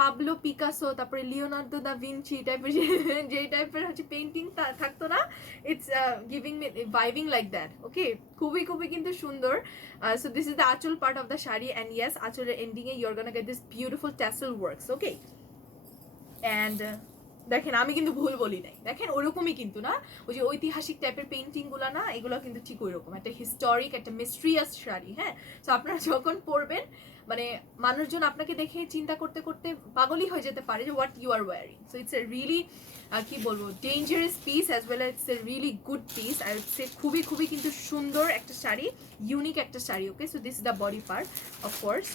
পাবলো পিকাসো, তারপরে লিওনার্দো দা ভিঞ্চি টাইপের যে টাইপের হচ্ছে পেন্টিং থাকতো না, it's giving me vibing like that. Okay, খুবই খুবই কিন্তু সুন্দর। সো দিস ইজ দ্য আঁচল part of the sari, and yes, আঁচলের এন্ডিংয়ে you are gonna get this beautiful tassel works. Okay, and দেখেন আমি কিন্তু ভুল বলি নাই, দেখেন ওরকমই কিন্তু না, ওই যে ঐতিহাসিক টাইপের পেন্টিং গুলা না, এগুলো কিন্তু ঠিক ওই রকম একটা হিস্টোরিক একটা মিস্ট্রিয়াস শাড়ি। হ্যাঁ, তো আপনারা যখন পরবেন মানে মানুষজন আপনাকে দেখে চিন্তা করতে করতে পাগলই হয়ে যেতে পারে যে what you are wearing. So it's a really কি বলবো, dangerous piece as well as it's a really good piece. আর সে খুবই খুবই কিন্তু সুন্দর একটা শাড়ি, ইউনিক একটা শাড়ি। Okay, so this is the body part of course.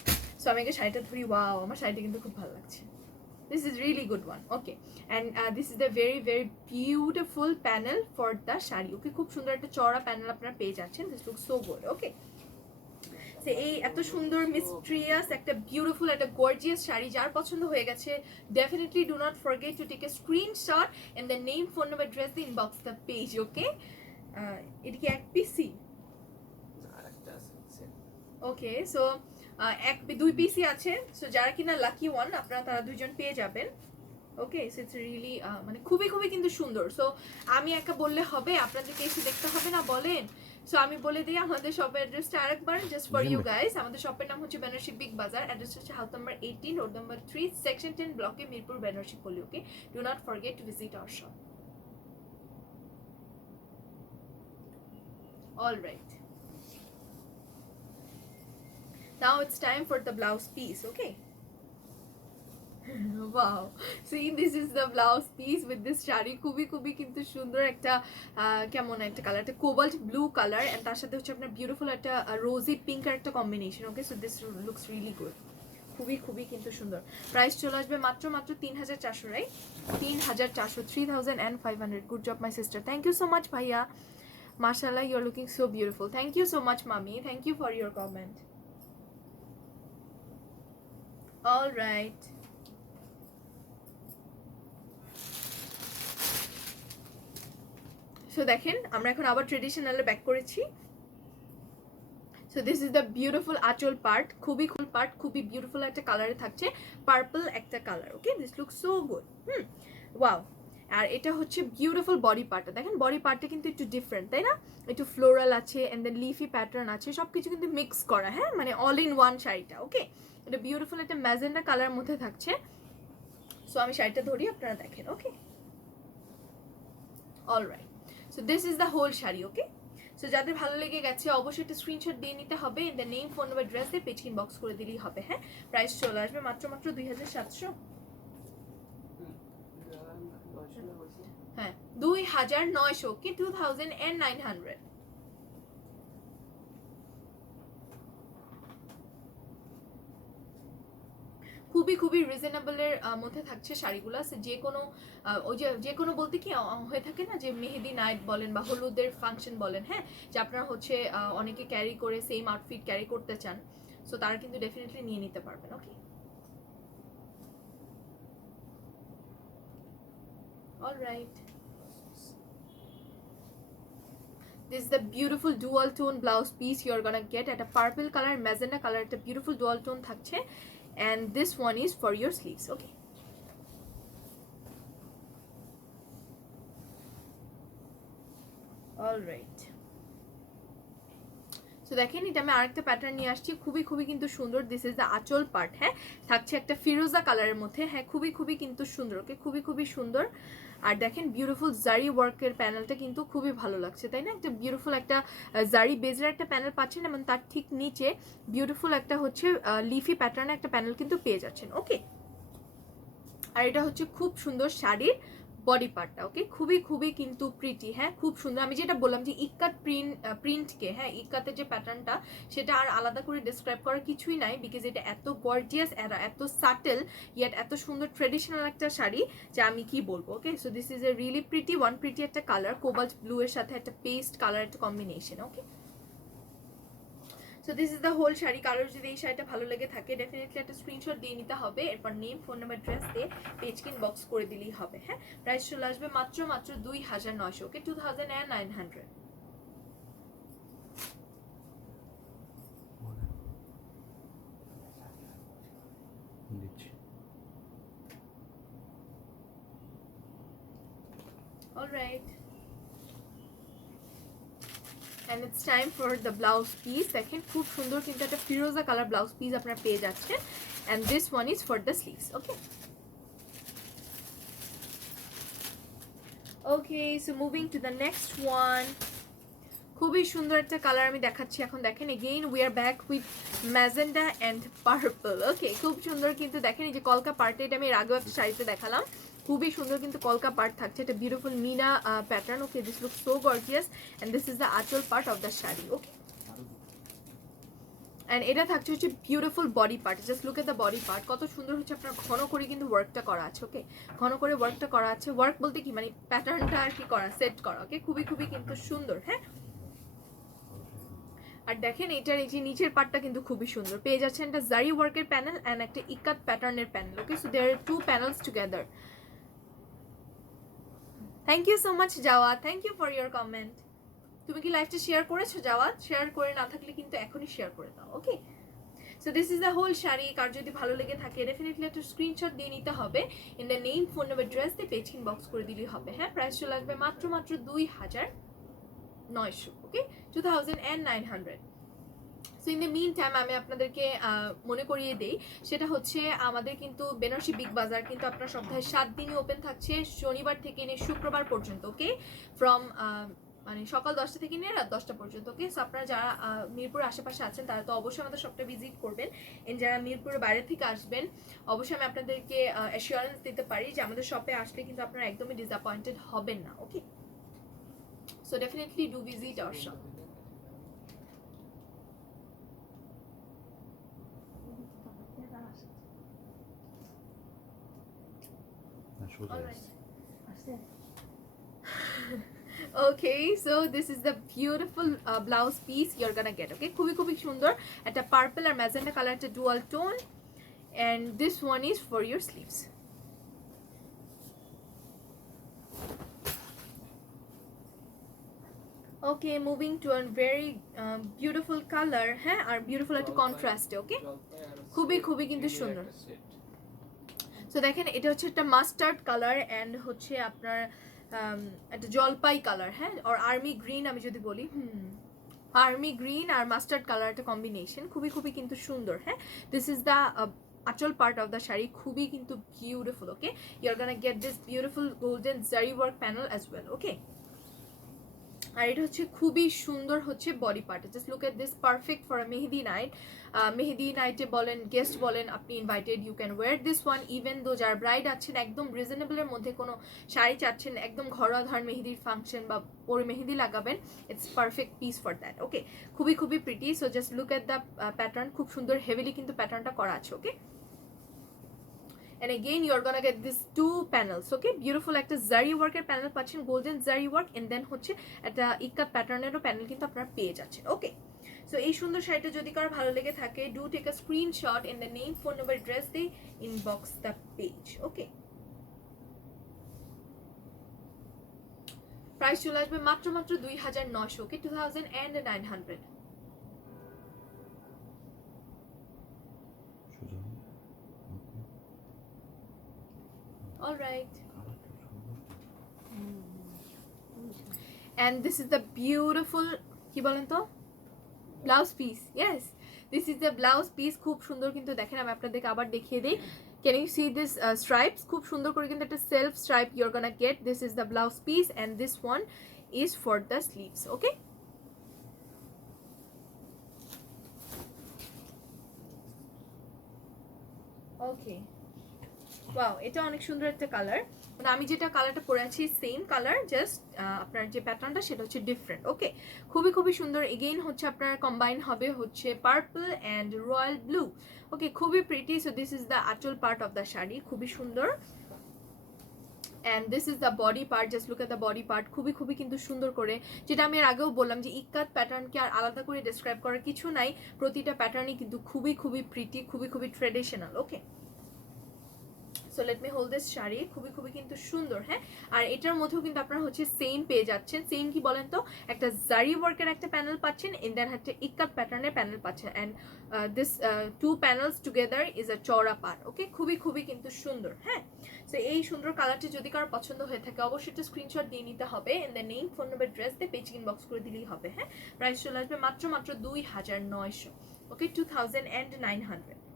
So আমি আগে শাড়িটা ধরি। ওয়াও, আমার শাড়িটা কিন্তু খুব ভালো লাগছে। This is really good one. Okay, and this is the very very beautiful panel for the shari. Okay, খুব সুন্দর একটা চওড়া প্যানেল আপনারা পেয়ে যাচ্ছেন। This looks so good. Okay, সে এই এত সুন্দর মিস্ট্রিয়াস একটা বিউটিফুল একটা গর্জিয়াস শাড়ি যার পছন্দ হয়ে গেছে, definitely do not forget to take a screenshot and the name, phone number, address, the inbox the page. Okay, এটা কি এক পিসি? আরেকটা আছে ওকে, সো দুই পিসি আছে। সো যারা কিনা লাকি ওয়ান, আপনারা তারা দুইজন পেয়ে যাবেন। ওকে, সো ইটস রিয়েলি মানে খুবই খুবই কিন্তু সুন্দর। সো আমি একা বললে হবে, আপনাদেরকে এসে দেখতে হবে না বলেন? সো আমি বলে দিই আমাদের শপের অ্যাড্রেসটা আরেকবার, জাস্ট ফর ইউ গাইস। আমাদের শপের নাম হচ্ছে বেনারসি বিগ বাজার, অ্যাড্রেস হচ্ছে house number 18, road number 3, section 10, ব্লকে, Mirpur, Benarasi Palli. Okay, do not forget to visit our shop. All right, now it's time for the blouse piece. Okay, wow, see this is the blouse piece with this shari. খুবই খুবই কিন্তু সুন্দর একটা কেমন একটা কালার, একটা কোবাল্ট ব্লু কালার, এন্ড তার সাথে হচ্ছে আপনার বিউটিফুল একটা রোজি পিঙ্ক এর একটা combination. Okay, so this looks really good, খুবই খুবই কিন্তু সুন্দর। প্রাইস চলে আসবে মাত্র 3400, right? 3400, 3500। Good job my sister, thank you so much ভাইয়া, মাশাআল্লাহ, you are looking so beautiful. Thank you so much মামি, thank you for your comment. All right, সো দেখেন আমরা এখন আবার ট্রেডিশনালে ব্যাক করেছি। So this is the beautiful aanchal part, খুবই কুল পার্ট, খুবই বিউটিফুল একটা কালারে থাকছে, পার্পল একটা colour. Okay, this look so good. Wow, আর এটা হচ্ছে বিউটিফুল বডি পার্টটা। দেখেন বডি পার্টটা কিন্তু একটু ডিফারেন্ট তাই না, একটু ফ্লোরাল আছে এন্ড দেন লিফি প্যাটার্ন আছে, সব কিছু কিন্তু মিক্স করা। হ্যাঁ, মানে অল ইন ওয়ান শাড়িটা। ওকে, এটা বিউটিফুল একটা ম্যাজেন্ডা কালার মধ্যে থাকছে। সো আমি শাড়িটা ধরি, আপনারা দেখেন। Okay, all right, so this is the whole sari. Okay, so যাদের ভালো লেগে গেছে অবশ্যই একটা স্ক্রিনশট দিয়ে নিতে হবে, in the name, phone number, address দিয়ে পেজ ইনবক্স করে দিলেই হবে। হ্যাঁ, প্রাইস চলে আসবে মাত্র 2700। হ্যাঁ, 2900, কি 2900। খুবই খুবই রিজনেবলের মধ্যে থাকছে শাড়িগুলো। যে কোনো ওই যে কোনো বলতে কি হয়ে থাকে না, যে মেহেদি নাইট বলেন বা হলুদের ফাংশন বলেন, হ্যাঁ, যে আপনারা হচ্ছে অনেকে ক্যারি করে সেম আউটফিট ক্যারি করতে চান, সো তারা কিন্তু ডেফিনেটলি নিয়ে নিতে পারবেন। ওকে, alright, this is the beautiful dual tone blouse piece you are gonna get at a purple color, magenta color, একটা beautiful dual tone থাকছে, and this one is for your sleeves. Okay, alright, তো দেখেন এটা আমি আরেকটা প্যাটার্ন নিয়ে আসছি, খুবই খুবই কিন্তু সুন্দর। দিস ইজ দ্য আঁচল পার্ট, হ্যাঁ, থাকছে একটা ফিরোজা কালারের মধ্যে, হ্যাঁ, খুবই খুবই কিন্তু সুন্দর, ওকে, খুবই খুবই সুন্দর। আর দেখেন বিউটিফুল জারি ওয়ার্কের প্যানেলটা কিন্তু খুবই ভালো লাগছে, তাই না? একটা বিউটিফুল একটা জারি বেজের একটা প্যানেল পাচ্ছেন, এবং তার ঠিক নিচে বিউটিফুল একটা হচ্ছে লিফি প্যাটার্নের একটা প্যানেল কিন্তু পেয়ে যাচ্ছেন, ওকে। আর এটা হচ্ছে খুব সুন্দর শাড়ির বডি পার্টটা, ওকে, খুবই খুবই কিন্তু প্রিটি, হ্যাঁ, খুব সুন্দর। আমি যেটা বললাম যে ইক্কাত প্রিন্টকে, হ্যাঁ, ইক্কাতের যে প্যাটার্নটা সেটা আর আলাদা করে ডিসক্রাইব করার কিছুই নাই, বিকজ এটা এত গর্জিয়াস, এত সাটেল, ইয়াট এত সুন্দর ট্রেডিশনাল একটা শাড়ি যে আমি কি বলবো, okay. So this is a really pretty, one pretty একটা কালার, কোবাল্ট ব্লু এর সাথে একটা পেস্ট কালার একটা combination, okay. So this is the whole sari. কারোর যদি এই শাড়িটা ভালো লেগে থাকে ডেফিনেটলি একটা স্ক্রিনশট দিয়ে নিতে হবে, এরপর নেম, ফোন নাম্বার, অ্যাড্রেস দিয়ে পেজকিন বক্স করে দিলেই হবে, হ্যাঁ। প্রাইস চলে আসবে মাত্র 2900, ওকে, 2900। দিচ্ছি। Alright, and it's time for the blouse piece. দেখেন খুব সুন্দর কিন্তু একটা ফিরোজা কালার ব্লাউজ পিস আপনারা পেয়ে যাচ্ছেন, and this one is for the sleeves, okay. Okay, so moving to the next one. খুবই সুন্দর একটা কালার আমি দেখাচ্ছি এখন, দেখেন again we are back with magenta and purple, okay. খুব সুন্দর কিন্তু দেখেন এই যে কলকা পার্টে, এটা আমি এর আগেও একটা শাড়িতে দেখালাম, খুবই সুন্দর কিন্তু কলকা পার্ট থাকছে, এটা beautiful meena pattern, okay. This look so gorgeous and this is the আঁচল part of the sari, okay. And এটা থাকছে হচ্ছে beautiful body part, just look at the body part, কত সুন্দর হচ্ছে আপনার ঘন করে কিন্তু ওয়ার্কটা করা আছে, ওকে, ঘন করে ওয়ার্কটা করা আছে। ওয়ার্ক বলতে কি মানে প্যাটার্নটা আর কি করা, সেট করা, ওকে, খুবই খুবই কিন্তু সুন্দর, হ্যাঁ। আর দেখেন এটার এই যে নিচের পার্টটা কিন্তু খুবই সুন্দর, পেয়ে যাচ্ছেন একটা জারি ওয়ার্কের প্যানেল অ্যান্ড একটা ইকাত প্যাটার্নের panel, okay. So there are two panels together. Thank you so much Jawad, thank you for your comment. তুমি কি লাইভটা শেয়ার করেছো জাওয়াদ? শেয়ার করে না থাকলে কিন্তু এখনই শেয়ার করে দাও, okay. So this is the whole sari. কার যদি ভালো লেগে থাকে ডেফিনেটলি একটা স্ক্রিনশট দিয়ে নিতে হবে, in the name, phone number, address দিয়ে পেজ বক্স করে দিলেই হবে, হ্যাঁ। প্রাইস চলে আসবে মাত্র 2900, okay, 2900। So in the meantime আমি আপনাদেরকে মনে করিয়ে দেই, সেটা হচ্ছে আমাদের কিন্তু বেনারসি বিগ বাজার কিন্তু আপনার সপ্তাহে 7 দিনই ওপেন থাকছে, শনিবার থেকে নিয়ে শুক্রবার পর্যন্ত, ওকে, ফ্রম মানে সকাল 10টা থেকে নিয়ে রাত 10টা পর্যন্ত, ওকে। সো আপনারা যারা মিরপুরের আশেপাশে আছেন তারা তো অবশ্যই আমাদের শপটা ভিজিট করবেন, এন্ড যারা মিরপুরের বাইরে থেকে আসবেন অবশ্যই আমি আপনাদেরকে অ্যাসিওরেন্স দিতে পারি যে আমাদের শপে আসলে কিন্তু আপনারা একদমই ডিসঅ্যাপয়েন্টেড হবেন না, okay. So definitely do visit our shop. Alright. Okay, so this is the beautiful blouse piece you're gonna get, okay. খুবই খুবই সুন্দর একটা পার্পল আর ম্যাজেন্টা কালার, একটা dual tone, and this one is for your sleeves. Okay, moving to a very beautiful color, হ্যাঁ, আর বিউটিফুল একটা কন্ট্রাস্টে, ওকে, খুবই খুবই কিন্তু সুন্দর। সো দেখেন এটা হচ্ছে একটা মাস্টার্ড কালার অ্যান্ড হচ্ছে আপনার একটা জলপাই কালার, হ্যাঁ, আর আর্মি গ্রিন আমি যদি বলি, আর্মি গ্রিন আর মাস্টার্ড কালার একটা কম্বিনেশন, খুবই খুবই কিন্তু সুন্দর, হ্যাঁ। দিস ইজ দ্য আঁচল পার্ট অফ দ্য শাড়ি, খুবই কিন্তু beautiful, okay. You are gonna get this beautiful golden zari work panel as well, okay. আর এটা হচ্ছে খুবই সুন্দর হচ্ছে body part, just look at this, perfect for a mehndi night. Mehndi নাইটে বলেন, গেস্ট বলেন, আপনি invited, you can wear this one, even though যারা ব্রাইড আছেন একদম রিজনেবলের মধ্যে কোনো শাড়ি চাচ্ছেন, একদম ঘরোয়া ধর মেহেদির ফাংশন বা পরে মেহেদি লাগাবেন, it's perfect piece for that, okay. খুবই খুবই pretty. So just look at the pattern, খুব সুন্দর হেভিলি কিন্তু প্যাটার্নটা করা আছে, ওকে। And again you are gonna get these two panels, okay, beautiful একটা জারি ওয়ার্কের প্যানেল পাচ্ছেন, golden zari work, and then হচ্ছে একটা ইক্কাত প্যাটার্নেরও প্যানেল কিন্তু আপনারা পেয়ে যাচ্ছেন, ওকে। সো এই সুন্দর শাড়িটা যদি কারো ভালো লেগে থাকে do take a screenshot, in the name, phone number, address দিয়ে inbox the page, okay. Price চলে আসবে মাত্র 2900, okay, 2900। All right. and this is the beautiful কি বলেন তো blouse piece yes this is the blouse piece খুব সুন্দর কিন্তু দেখেন আমি আপনাদেরকে আবার দেখিয়ে দিই can you see this stripes খুব সুন্দর করে কিন্তু একটা self stripe you're gonna get this is the blouse piece and this one is for the sleeves okay okay wow এটা অনেক সুন্দর একটা কালার মানে আমি যেটা কালারটা পরে আছি সেম কালার জাস্ট আপনার যে প্যাটার্নটা সেটা হচ্ছে ডিফারেন্ট ওকে খুবই খুবই সুন্দর এগেইন হচ্ছে আপনার কম্বাইন হবে হচ্ছে purple and royal blue okay খুবই pretty so this is the আঁচল পার্ট অফ দ্য শাড়ি খুবই সুন্দর and this is the body part just look at the body part খুবই খুবই কিন্তু সুন্দর করে যেটা আমি এর আগেও বললাম যে ইক্কাত প্যাটার্নকে আর আলাদা করে ডিসক্রাইব করার কিছু নাই প্রতিটা প্যাটার্নই কিন্তু খুবই খুবই প্রিটি খুবই খুবই traditional okay so let me hold this sari খুবই খুবই কিন্তু সুন্দর হ্যাঁ আর এটার মধ্যেও কিন্তু আপনারা হচ্ছে সেম পেয়ে যাচ্ছেন সেম কি বলেন তো একটা জারি ওয়ার্কের একটা প্যানেল পাচ্ছেন এন্ড দেন একটা ইক্কাত প্যাটার্নের প্যানেল পাচ্ছেন and this two panels together is a চওড়া পার ওকে খুবই খুবই কিন্তু সুন্দর হ্যাঁ সো এই সুন্দর কালারটি যদি কারো পছন্দ হয়ে থাকে অবশ্যই একটা স্ক্রিনশট দিয়ে নিতে হবে and then name phone number address দিয়ে পেজ ইনবক্স করে দিলেই হবে হ্যাঁ প্রাইস চলে আসবে মাত্র মাত্র 2900 ওকে 2900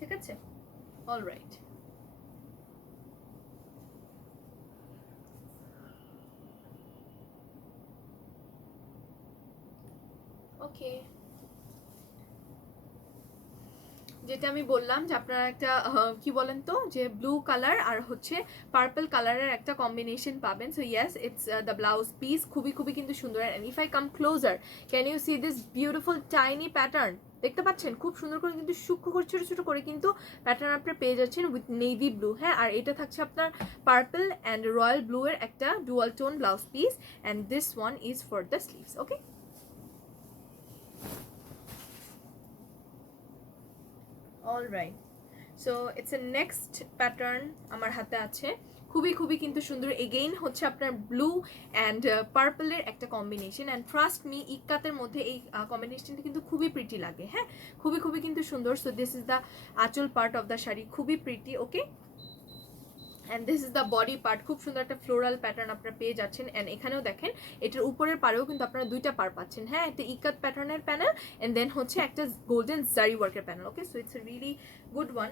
ঠিক আছে অলরাইট ওকে যেটা আমি বললাম যে আপনারা একটা কি বলেন তো যে ব্লু কালার আর হচ্ছে পার্পল কালারের একটা কম্বিনেশন পাবেন so yes it's the blouse piece খুবই খুবই কিন্তু সুন্দর and if I come closer can you see this beautiful tiny pattern দেখতে পাচ্ছেন খুব সুন্দর করে কিন্তু সূক্ষ্ম করে ছোট ছোট করে কিন্তু প্যাটার্ন আপনারা পেয়ে যাচ্ছেন উইথ নেভি ব্লু হ্যাঁ আর এটা থাকছে আপনার পার্পল অ্যান্ড রয়্যাল ব্লু এর একটা dual tone blouse piece and this one is for the sleeves okay alright so it's A next pattern আমার হাতে আছে খুবই খুবই কিন্তু সুন্দর এগেইন হচ্ছে আপনার ব্লু অ্যান্ড পার্পলের একটা কম্বিনেশন অ্যান্ড ট্রাস্ট মি ইক্কাতের মধ্যে এই কম্বিনেশনটা কিন্তু খুবই প্রিটি লাগে হ্যাঁ খুবই খুবই কিন্তু সুন্দর সো দিস ইজ দ্য আঁচল পার্ট অফ দ্য শাড়ি খুবই pretty okay and this is the body part খুব সুন্দর একটা ফ্লোরাল প্যাটার্ন আপনারা পেয়ে যাচ্ছেন অ্যান্ড এখানেও দেখেন এটার উপরের পারেও কিন্তু আপনারা দুইটা পার পাচ্ছেন হ্যাঁ একটা ইকাত প্যাটার্নের প্যানেল অ্যান্ড দেন হচ্ছে একটা গোল্ডেন জারি ওয়ার্কের panel okay so it's a really good one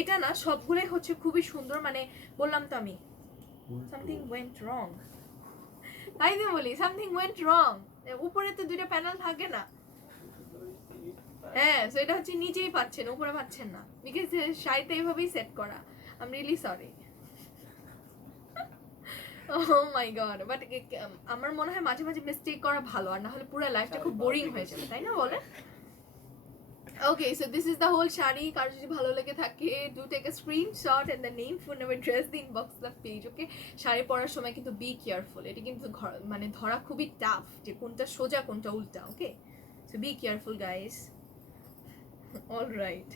এটা না সবগুলোই হচ্ছে খুবই সুন্দর মানে বললাম তো আমি সামথিং ওয়েন্ট রং তাই দিয়ে বলি সামথিং ওয়েন্ট রং উপরে তো দুইটা প্যানেল থাকে না হ্যাঁ সো এটা হচ্ছে নিচেই পাচ্ছেন উপরে পাচ্ছেন না বিকজ শাড়িতে এইভাবেই সেট করা I am really sorry Oh my god, but আমার মনে হয় মাঝে মাঝে মিস্টেক করা ভালো আর না হলে পুরো লাইফটা খুব বোরিং হয়ে যাবে তাই না বলেন Okay, so this is the whole sari কার যদি ভালো লেগে থাকে do take a screenshot and the name phone number address the inbox the page okay sari পরার সময় কিন্তু be careful এটা কিন্তু মানে ধরা খুবই টাফ যে কোনটা সোজা কোনটা উল্টা okay so be careful guys all right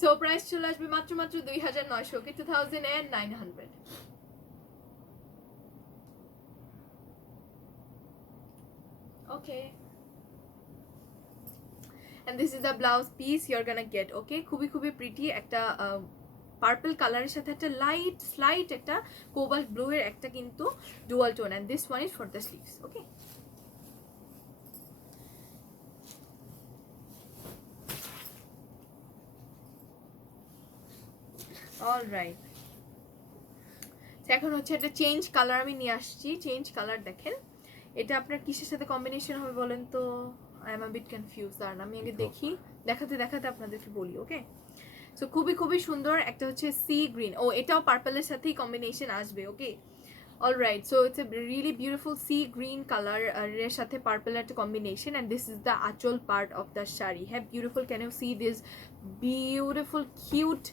so price চলে আসবে মাত্র মাত্র 2900 okay 2900 okay and this is the blouse piece you're gonna get okay খুবই খুবই প্রিটি একটা পার্পল কালারের সাথে একটা লাইট স্লাইট একটা কোবাল্ট ব্লু এর একটা কিন্তু dual tone and this one is for the sleeves okay all right এখন হচ্ছে একটা চেঞ্জ কালার আমি নিয়ে আসছি চেঞ্জ কালার দেখেন এটা আপনার কিসের সাথে কম্বিনেশন হবে বলেন তো I am a bit confuse দাঁড়ান আমি আগে দেখি দেখাতে দেখাতে আপনাদেরকে বলি ওকে সো খুবই খুবই সুন্দর একটা হচ্ছে সি গ্রিন ও এটাও পার্পলের সাথেই কম্বিনেশন আসবে okay alright so it's a really beautiful sea green colour এর সাথে পার্পলের একটা combination and this is the আঁচল পার্ট অফ দ্য শাড়ি হ্যাঁ beautiful can you see this beautiful cute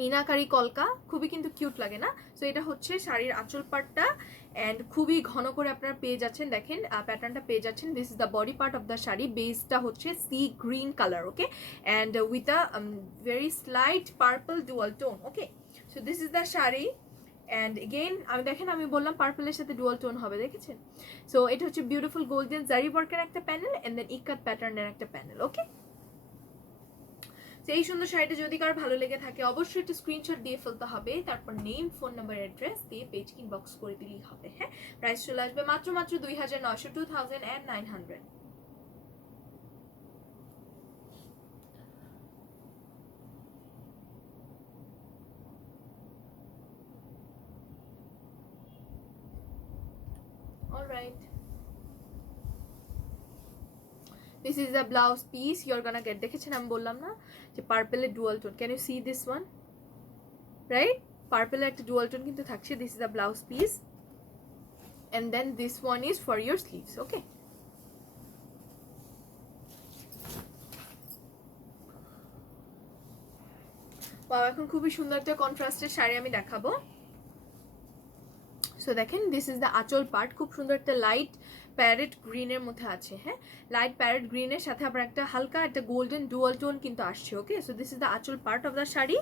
meenakari কলকা খুবই কিন্তু কিউট লাগে না সো এটা হচ্ছে শাড়ির আঁচল পার্টটা অ্যান্ড খুবই ঘন করে আপনারা পেয়ে যাচ্ছেন দেখেন প্যাটার্নটা পেয়ে যাচ্ছেন this is the body part of the sari বেসটা হচ্ছে C green colour okay and with a very slight purple dual tone okay so this is the sari and again আমি দেখেন আমি বললাম পার্পলের সাথে ডুয়াল টোন হবে দেখেছেন সো এটা হচ্ছে বিউটিফুল গোল্ডেন জারি ওয়ার্কের একটা প্যানেল অ্যান্ড দেন ইকাত প্যাটার্নের একটা প্যানেল ওকে তো এই সুন্দর শাড়িটা যদি কার ভালো লেগে থাকে অবশ্যই একটা স্ক্রিনশট দিয়ে ফেলতে হবে, তারপর নেম, ফোন নাম্বার, অ্যাড্রেস দিয়ে পেজ ইনবক্স করে দিলেই হবে। হ্যাঁ, প্রাইস চলে আসবে মাত্র 2900, 2900। Alright. This is the blouse piece you're gonna get. দেখেছেন আমি বললাম না যে পার্পলের dual tone, can you see this one, right? পার্পলের একটা ডুয়াল টোন কিন্তু থাকছে। This is the blouse piece and then this one is for your sleeves. Okay, wow, এখন খুবই সুন্দর একটা কন্ট্রাস্টের শাড়ি আমি দেখাবো। সো দেখেন, দিস ইজ দ্য আঁচল পার্ট, খুব সুন্দর একটা লাইট প্যারেট গ্রিনের মধ্যে আছে। হ্যাঁ, লাইট প্যারেট গ্রিনের সাথে আবার একটা হালকা একটা গোল্ডেন ডুয়াল টোন কিন্তু আসছে। Okay, so this is the আঁচল part of the sari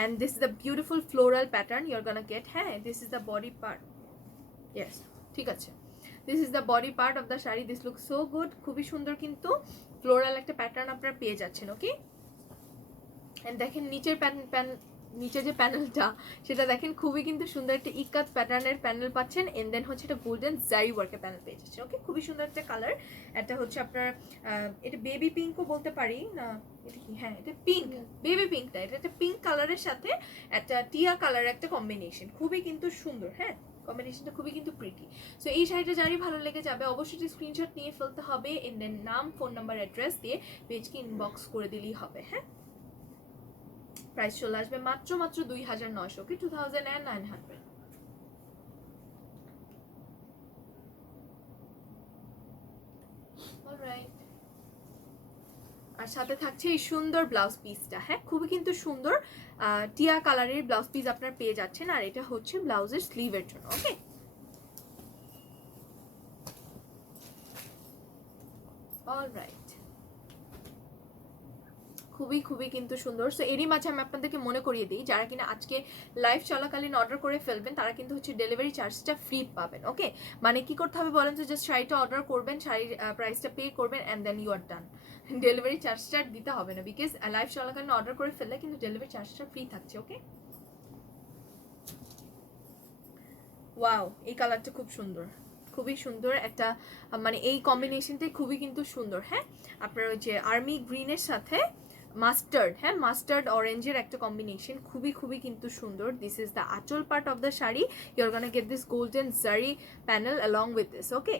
and this is the beautiful floral pattern you're gonna get. হ্যাঁ, this is the body part. Yes, ঠিক আছে, this is the body part of the sari. This looks so good, খুবই সুন্দর কিন্তু ফ্লোরাল একটা প্যাটার্ন আপনারা পেয়ে যাচ্ছেন। ওকে, এন্ড দেখেন নিচের নিচে যে প্যানেলটা সেটা দেখেন খুবই কিন্তু সুন্দর একটা ইকাত প্যাটার্নের প্যানেল পাচ্ছেন, এন্ড দেন হচ্ছে এটা গোল্ডেন জারি ওয়ার্কের প্যানেল পেয়ে যাচ্ছেন। ওকে, খুবই সুন্দর একটা কালার। এটা হচ্ছে আপনার এটা বেবি পিঙ্কও বলতে পারি না, এটা কি, হ্যাঁ এটা পিঙ্ক, বেবি পিঙ্ক না, এটা একটা পিঙ্ক কালারের সাথে একটা টিয়া কালারের একটা কম্বিনেশন, খুবই কিন্তু সুন্দর। হ্যাঁ, কম্বিনেশনটা খুবই কিন্তু প্রিটি। সো এই শাড়িটা যারই ভালো লেগে যাবে অবশ্যই স্ক্রিনশট নিয়ে ফেলতে হবে, এন্ড দেন নাম, ফোন নাম্বার, অ্যাড্রেস দিয়ে পেজকে ইনবক্স করে দিলেই হবে। হ্যাঁ, প্রাইস চলে আসবে মাত্র 2900। ওকে, 2900। অলরাইট, আর সাথে থাকছে এই সুন্দর ব্লাউজ পিসটা। হ্যাঁ, খুবই কিন্তু সুন্দর টিয়া কালারের ব্লাউজ পিস আপনার পেয়ে যাচ্ছেন, আর এটা হচ্ছে ব্লাউজের স্লিভের জন্য। ওকে, অলরাইট, খুবই খুবই কিন্তু সুন্দর। সো এরই মাঝে আমি আপনাদেরকে মনে করিয়ে দিই, যারা কিনা আজকে লাইভ চলাকালীন অর্ডার করে ফেলবেন তারা কিন্তু হচ্ছে ডেলিভারি চার্জটা ফ্রি পাবেন। ওকে, মানে কি করতে হবে বলেন তো, জাস্ট শাড়িটা অর্ডার করবেন, শাড়ির প্রাইসটা পে করবেন and then you are done. Delivery চার্জটা দিতে হবে না, বিকজ লাইভ চলাকালীন অর্ডার করে ফেললে কিন্তু ডেলিভারি চার্জটা ফ্রি থাকছে। ওকে, ওয়াও, এই কালারটা খুব সুন্দর, খুবই সুন্দর একটা মানে এই কম্বিনেশনটাই খুবই কিন্তু সুন্দর। হ্যাঁ, আপনার ওই যে আর্মি গ্রিনের সাথে মাস্টার্ড, হ্যাঁ মাস্টার্ড অরেঞ্জের একটা কম্বিনেশন, খুবই খুবই কিন্তু সুন্দর। দিস ইজ দ্য আঁচল part of the sari, you are gonna get this golden zari panel along with this. Okay,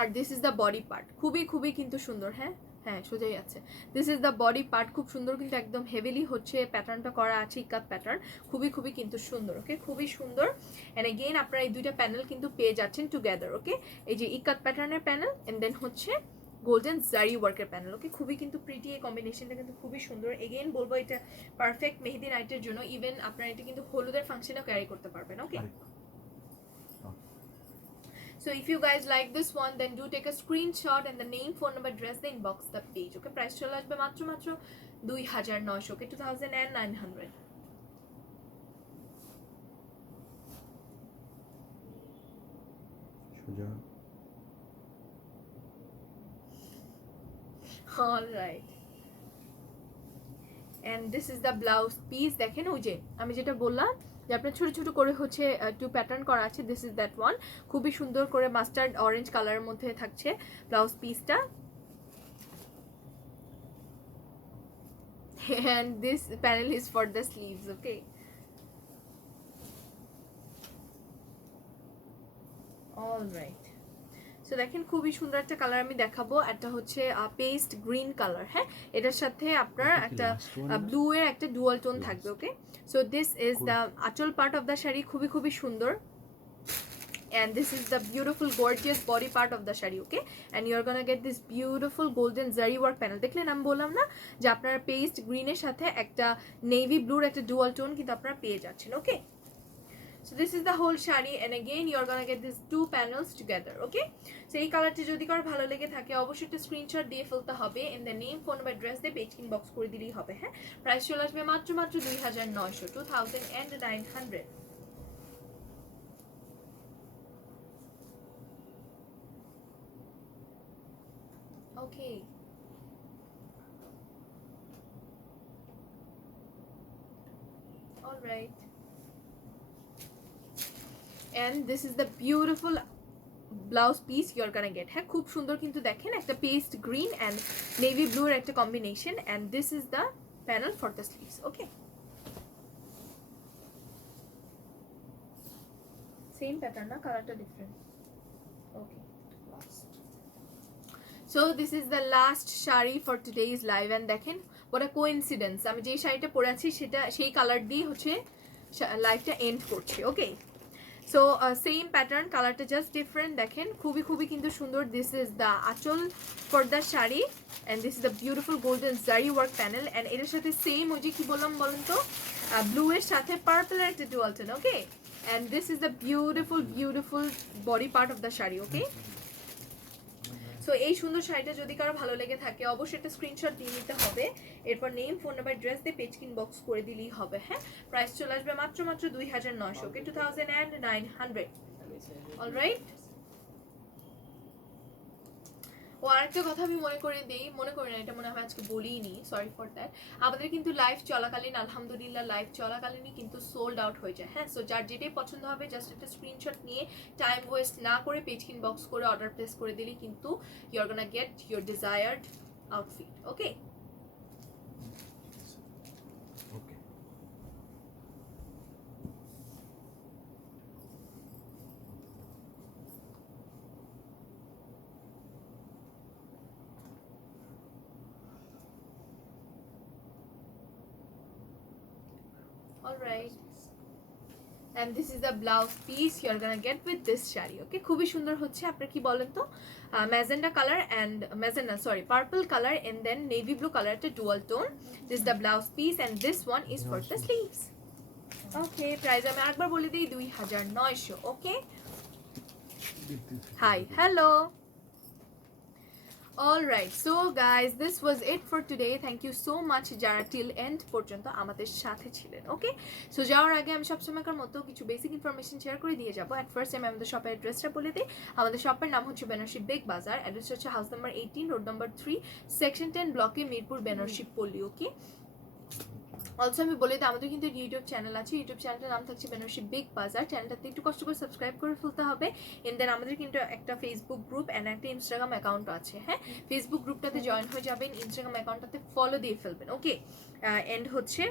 আর this is the body part, খুবই খুবই কিন্তু সুন্দর। হ্যাঁ হ্যাঁ, সোজাই আছে। This is the body part, খুব সুন্দর কিন্তু একদম হেভিলি হচ্ছে প্যাটার্নটা করা আছে, ইকাত প্যাটার্ন, খুবই খুবই কিন্তু সুন্দর। ওকে, খুবই সুন্দর। অ্যান্ড এগেইন আপনারা এই দুইটা প্যানেল কিন্তু পেয়ে যাচ্ছেন টুগেদার। ওকে, এই যে ইকাত প্যাটার্নের প্যানেল এন্ড দেন হচ্ছে গোল্ডেন জারি ওয়ার্কের প্যানেল। ওকে, খুবই কিন্তু প্রিটি, এই কম্বিনেশনটা কিন্তু খুবই সুন্দর। এগেইন বলবো এটা পারফেক্ট মেহেদি নাইটের জন্য, ইভেন আপনারা এটা কিন্তু হলুদের ফাংশনেও ক্যারি করতে পারবেন। ওকে, so if you guys like this one, then do take a screenshot and the name, phone number, address, the inbox the page. Okay, price চলে আসবে মাত্র 2900। Okay, 2900। সোজা all right, and this is the blouse piece. দেখেন ওই যে আমি যেটা বললাম যে আপনার ছোট ছোট করে হচ্ছে টু প্যাটার্ন করা আছে, দিস ইজ দ্যাট ওয়ান, খুবই সুন্দর করে মাস্টার্ড অরেঞ্জ কালারের মধ্যে থাকছে ব্লাউজ পিসটা। and this panel is for the sleeves. Okay, all right, সো দেখেন খুবই সুন্দর একটা কালার আমি দেখাবো, একটা হচ্ছে পেস্ট গ্রিন কালার। হ্যাঁ, এটার সাথে আপনার একটা ব্লু এর একটা ডুয়াল টোন থাকবে। ওকে, সো দিস ইজ দ্য আঁচল পার্ট অফ দ্য শাড়ি, খুবই খুবই সুন্দর। And this is the beautiful gorgeous body part of the shari. Okay, and you're gonna get this beautiful golden zari work panel. দেখলেন আমি বললাম না যে আপনারা পেস্ট গ্রিনের সাথে একটা নেভি ব্লুর একটা ডুয়াল টোন কিন্তু আপনারা পেয়ে যাচ্ছেন। ওকে, so this is the whole shari and again you're gonna get these two panels together. Okay, so এই কালারটি যদি কারো ভালো লেগে থাকে অবশ্যই একটা স্ক্রিনশট দিয়ে ফেলতে হবে, in the name, phone number, address দিয়ে পেজ ইনবক্স করে দিলেই হবে। হ্যাঁ, প্রাইস চলে আসবে মাত্র 2900, 2900। Okay, all right, and this is the beautiful blouse piece you're gonna get. হ্যাঁ, খুব সুন্দর কিন্তু দেখেন, একটা paste green and navy blue এর একটা combination, and this is the panel for the sleeves. Okay, same pattern না, কালারটা different. Okay, so this is the last sari for today's live, and দেখেন what a coincidence, আমি যেই শাড়িটা পরে আছি সেটা সেই কালার দিয়ে হচ্ছে লাইভটা এন্ড করছি। ওকে, সো সেম প্যাটার্ন, কালারটা জাস্ট ডিফারেন্ট। দেখেন খুবই খুবই কিন্তু সুন্দর। দিস ইজ দ্য আঁচল for the sari, and this is the beautiful golden zari work panel, and এটার সাথে সেম ওই যে কি বললাম বলেন তো, ব্লু এর সাথে পার্পলের একটা dual tone. Okay, and this is the beautiful beautiful body part of the sari. Okay, so এই সুন্দর শাড়িটা যদি কারো ভালো লেগে থাকে অবশ্যই একটা স্ক্রিনশট দিয়ে নিতে হবে, এরপর নেম, ফোন নাম্বার, ড্রেস দিয়ে পেজ ইনবক্স করে দিলেই হবে। হ্যাঁ, প্রাইস চলে আসবে মাত্র 2900। ওকে, 2900। অলরাইট, ও আরেকটা কথা আমি মনে করে দিই, মনে করি না, এটা মনে হয় আজকে বলিনি, সরি ফর দ্যাট। আমাদের কিন্তু লাইভ চলাকালীন, আলহামদুলিল্লাহ লাইভ চলাকালীনই কিন্তু সোল্ড আউট হয়ে যায়। হ্যাঁ, সো যার যেটাই পছন্দ হবে জাস্ট একটা স্ক্রিনশট নিয়ে টাইম ওয়েস্ট না করে পেজ ইনবক্স করে অর্ডার প্লেস করে দিলেই কিন্তু you are gonna get your desired outfit. Okay, okay, alright, and this is the blouse piece you are gonna get with this sari. Okay, খুবই সুন্দর হচ্ছে। আপনার কি বলেন তো, magenta colour and magenta sorry purple colour and then navy blue colour, একটা dual tone. This is the blouse piece and this one is for the sleeves. Okay, price আমি আরেকবার বলে দিই, 2900। Okay, hi hello. Alright, so guys, this was it for today. Thank you so much যারা till end পর্যন্ত আমাদের সাথে ছিলেন। ওকে, সো যাওয়ার আগে আমি সবসময়কার মতো কিছু বেসিক ইনফরমেশন শেয়ার করে দিয়ে যাবো। অ্যাট ফার্স্ট আমি আমাদের শপের অ্যাড্রেসটা বলে দিই। আমাদের শপের নাম হচ্ছে বেনারসি বিগ বাজার, অ্যাড্রেস হচ্ছে house number 18, road number 3, section 10 ব্লকে, মিরপুর, বেনারসি পল্লী। ওকে, অলসো আমি বলে দিই আমাদের কিন্তু ইউটিউব চ্যানেল আছে, ইউটিউব চ্যানেলটার নাম থাকছে বেনারসি বিগ বাজার। চ্যানেলটাতে একটু কষ্ট করে সাবস্ক্রাইব করে ফেলতে হবে, এন্ড দেন আমাদের কিন্তু একটা ফেসবুক গ্রুপ অ্যান্ড একটা ইনস্টাগ্রাম অ্যাকাউন্ট আছে। হ্যাঁ, ফেসবুক গ্রুপটাতে জয়েন হয়ে যাবেন, ইনস্টাগ্রাম অ্যাকাউন্টটাতে ফলো দিয়ে ফেলবেন। ওকে, এন্ড হচ্ছে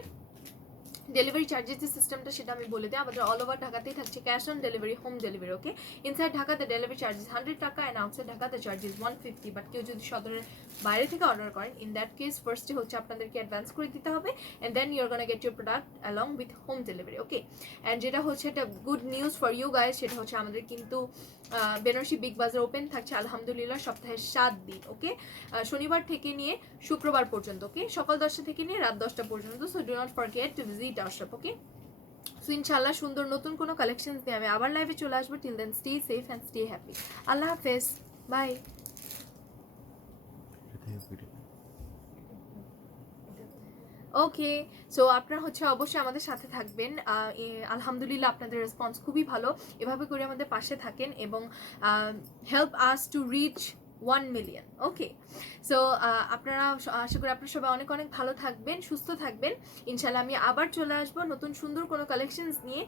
ডেলিভারি চার্জেস যে সিস্টেমটা সেটা আমি বলে দিই। আমাদের অল ওভার ঢাকাতেই থাকছে cash on delivery, home delivery. Okay, inside Dhaka the delivery charges 100 টাকা and outside Dhaka the charges 150। But কেউ যদি সদরের বাইরে থেকে অর্ডার করেন, ইন দ্যাট কেস ফার্স্টে হচ্ছে আপনাদেরকে অ্যাডভান্স করে দিতে হবে, and then you are gonna get your product along with home delivery. Okay, and যেটা হচ্ছে একটা good news for you guys, সেটা হচ্ছে আমাদের কিন্তু বেনারসি বিগ বাজার ওপেন থাকছে আলহামদুলিল্লাহ সপ্তাহে 7 দিন। ওকে, শনিবার থেকে নিয়ে শুক্রবার পর্যন্ত। ওকে, সকাল 10টা থেকে নিয়ে রাত 10টা পর্যন্ত। So do not forget to visit our shop. Okay, so ইনশাআল্লাহ সুন্দর নতুন কোনো কালেকশনস নিয়ে আমি আবার লাইভে চলে আসবো। Till then stay safe and stay happy. আল্লাহ হাফেজ, বাই। ওকে, সো আপনারা হচ্ছে অবশ্যই আমাদের সাথে থাকবেন। আলহামদুলিল্লাহ আপনাদের রেসপন্স খুবই ভালো, এভাবে করে আমাদের পাশে থাকেন এবং help us to reach 1 million. Okay, so আপনারা আশা করি আপনারা সবাই অনেক অনেক ভালো থাকবেন, সুস্থ থাকবেন। ইনশাল্লাহ আমি আবার চলে আসবো নতুন সুন্দর কোনো কালেকশনস নিয়ে।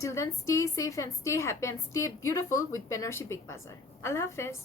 Till then stay safe and stay happy and stay beautiful with Benarasi big Bazar. আল্লাহ হাফেজ।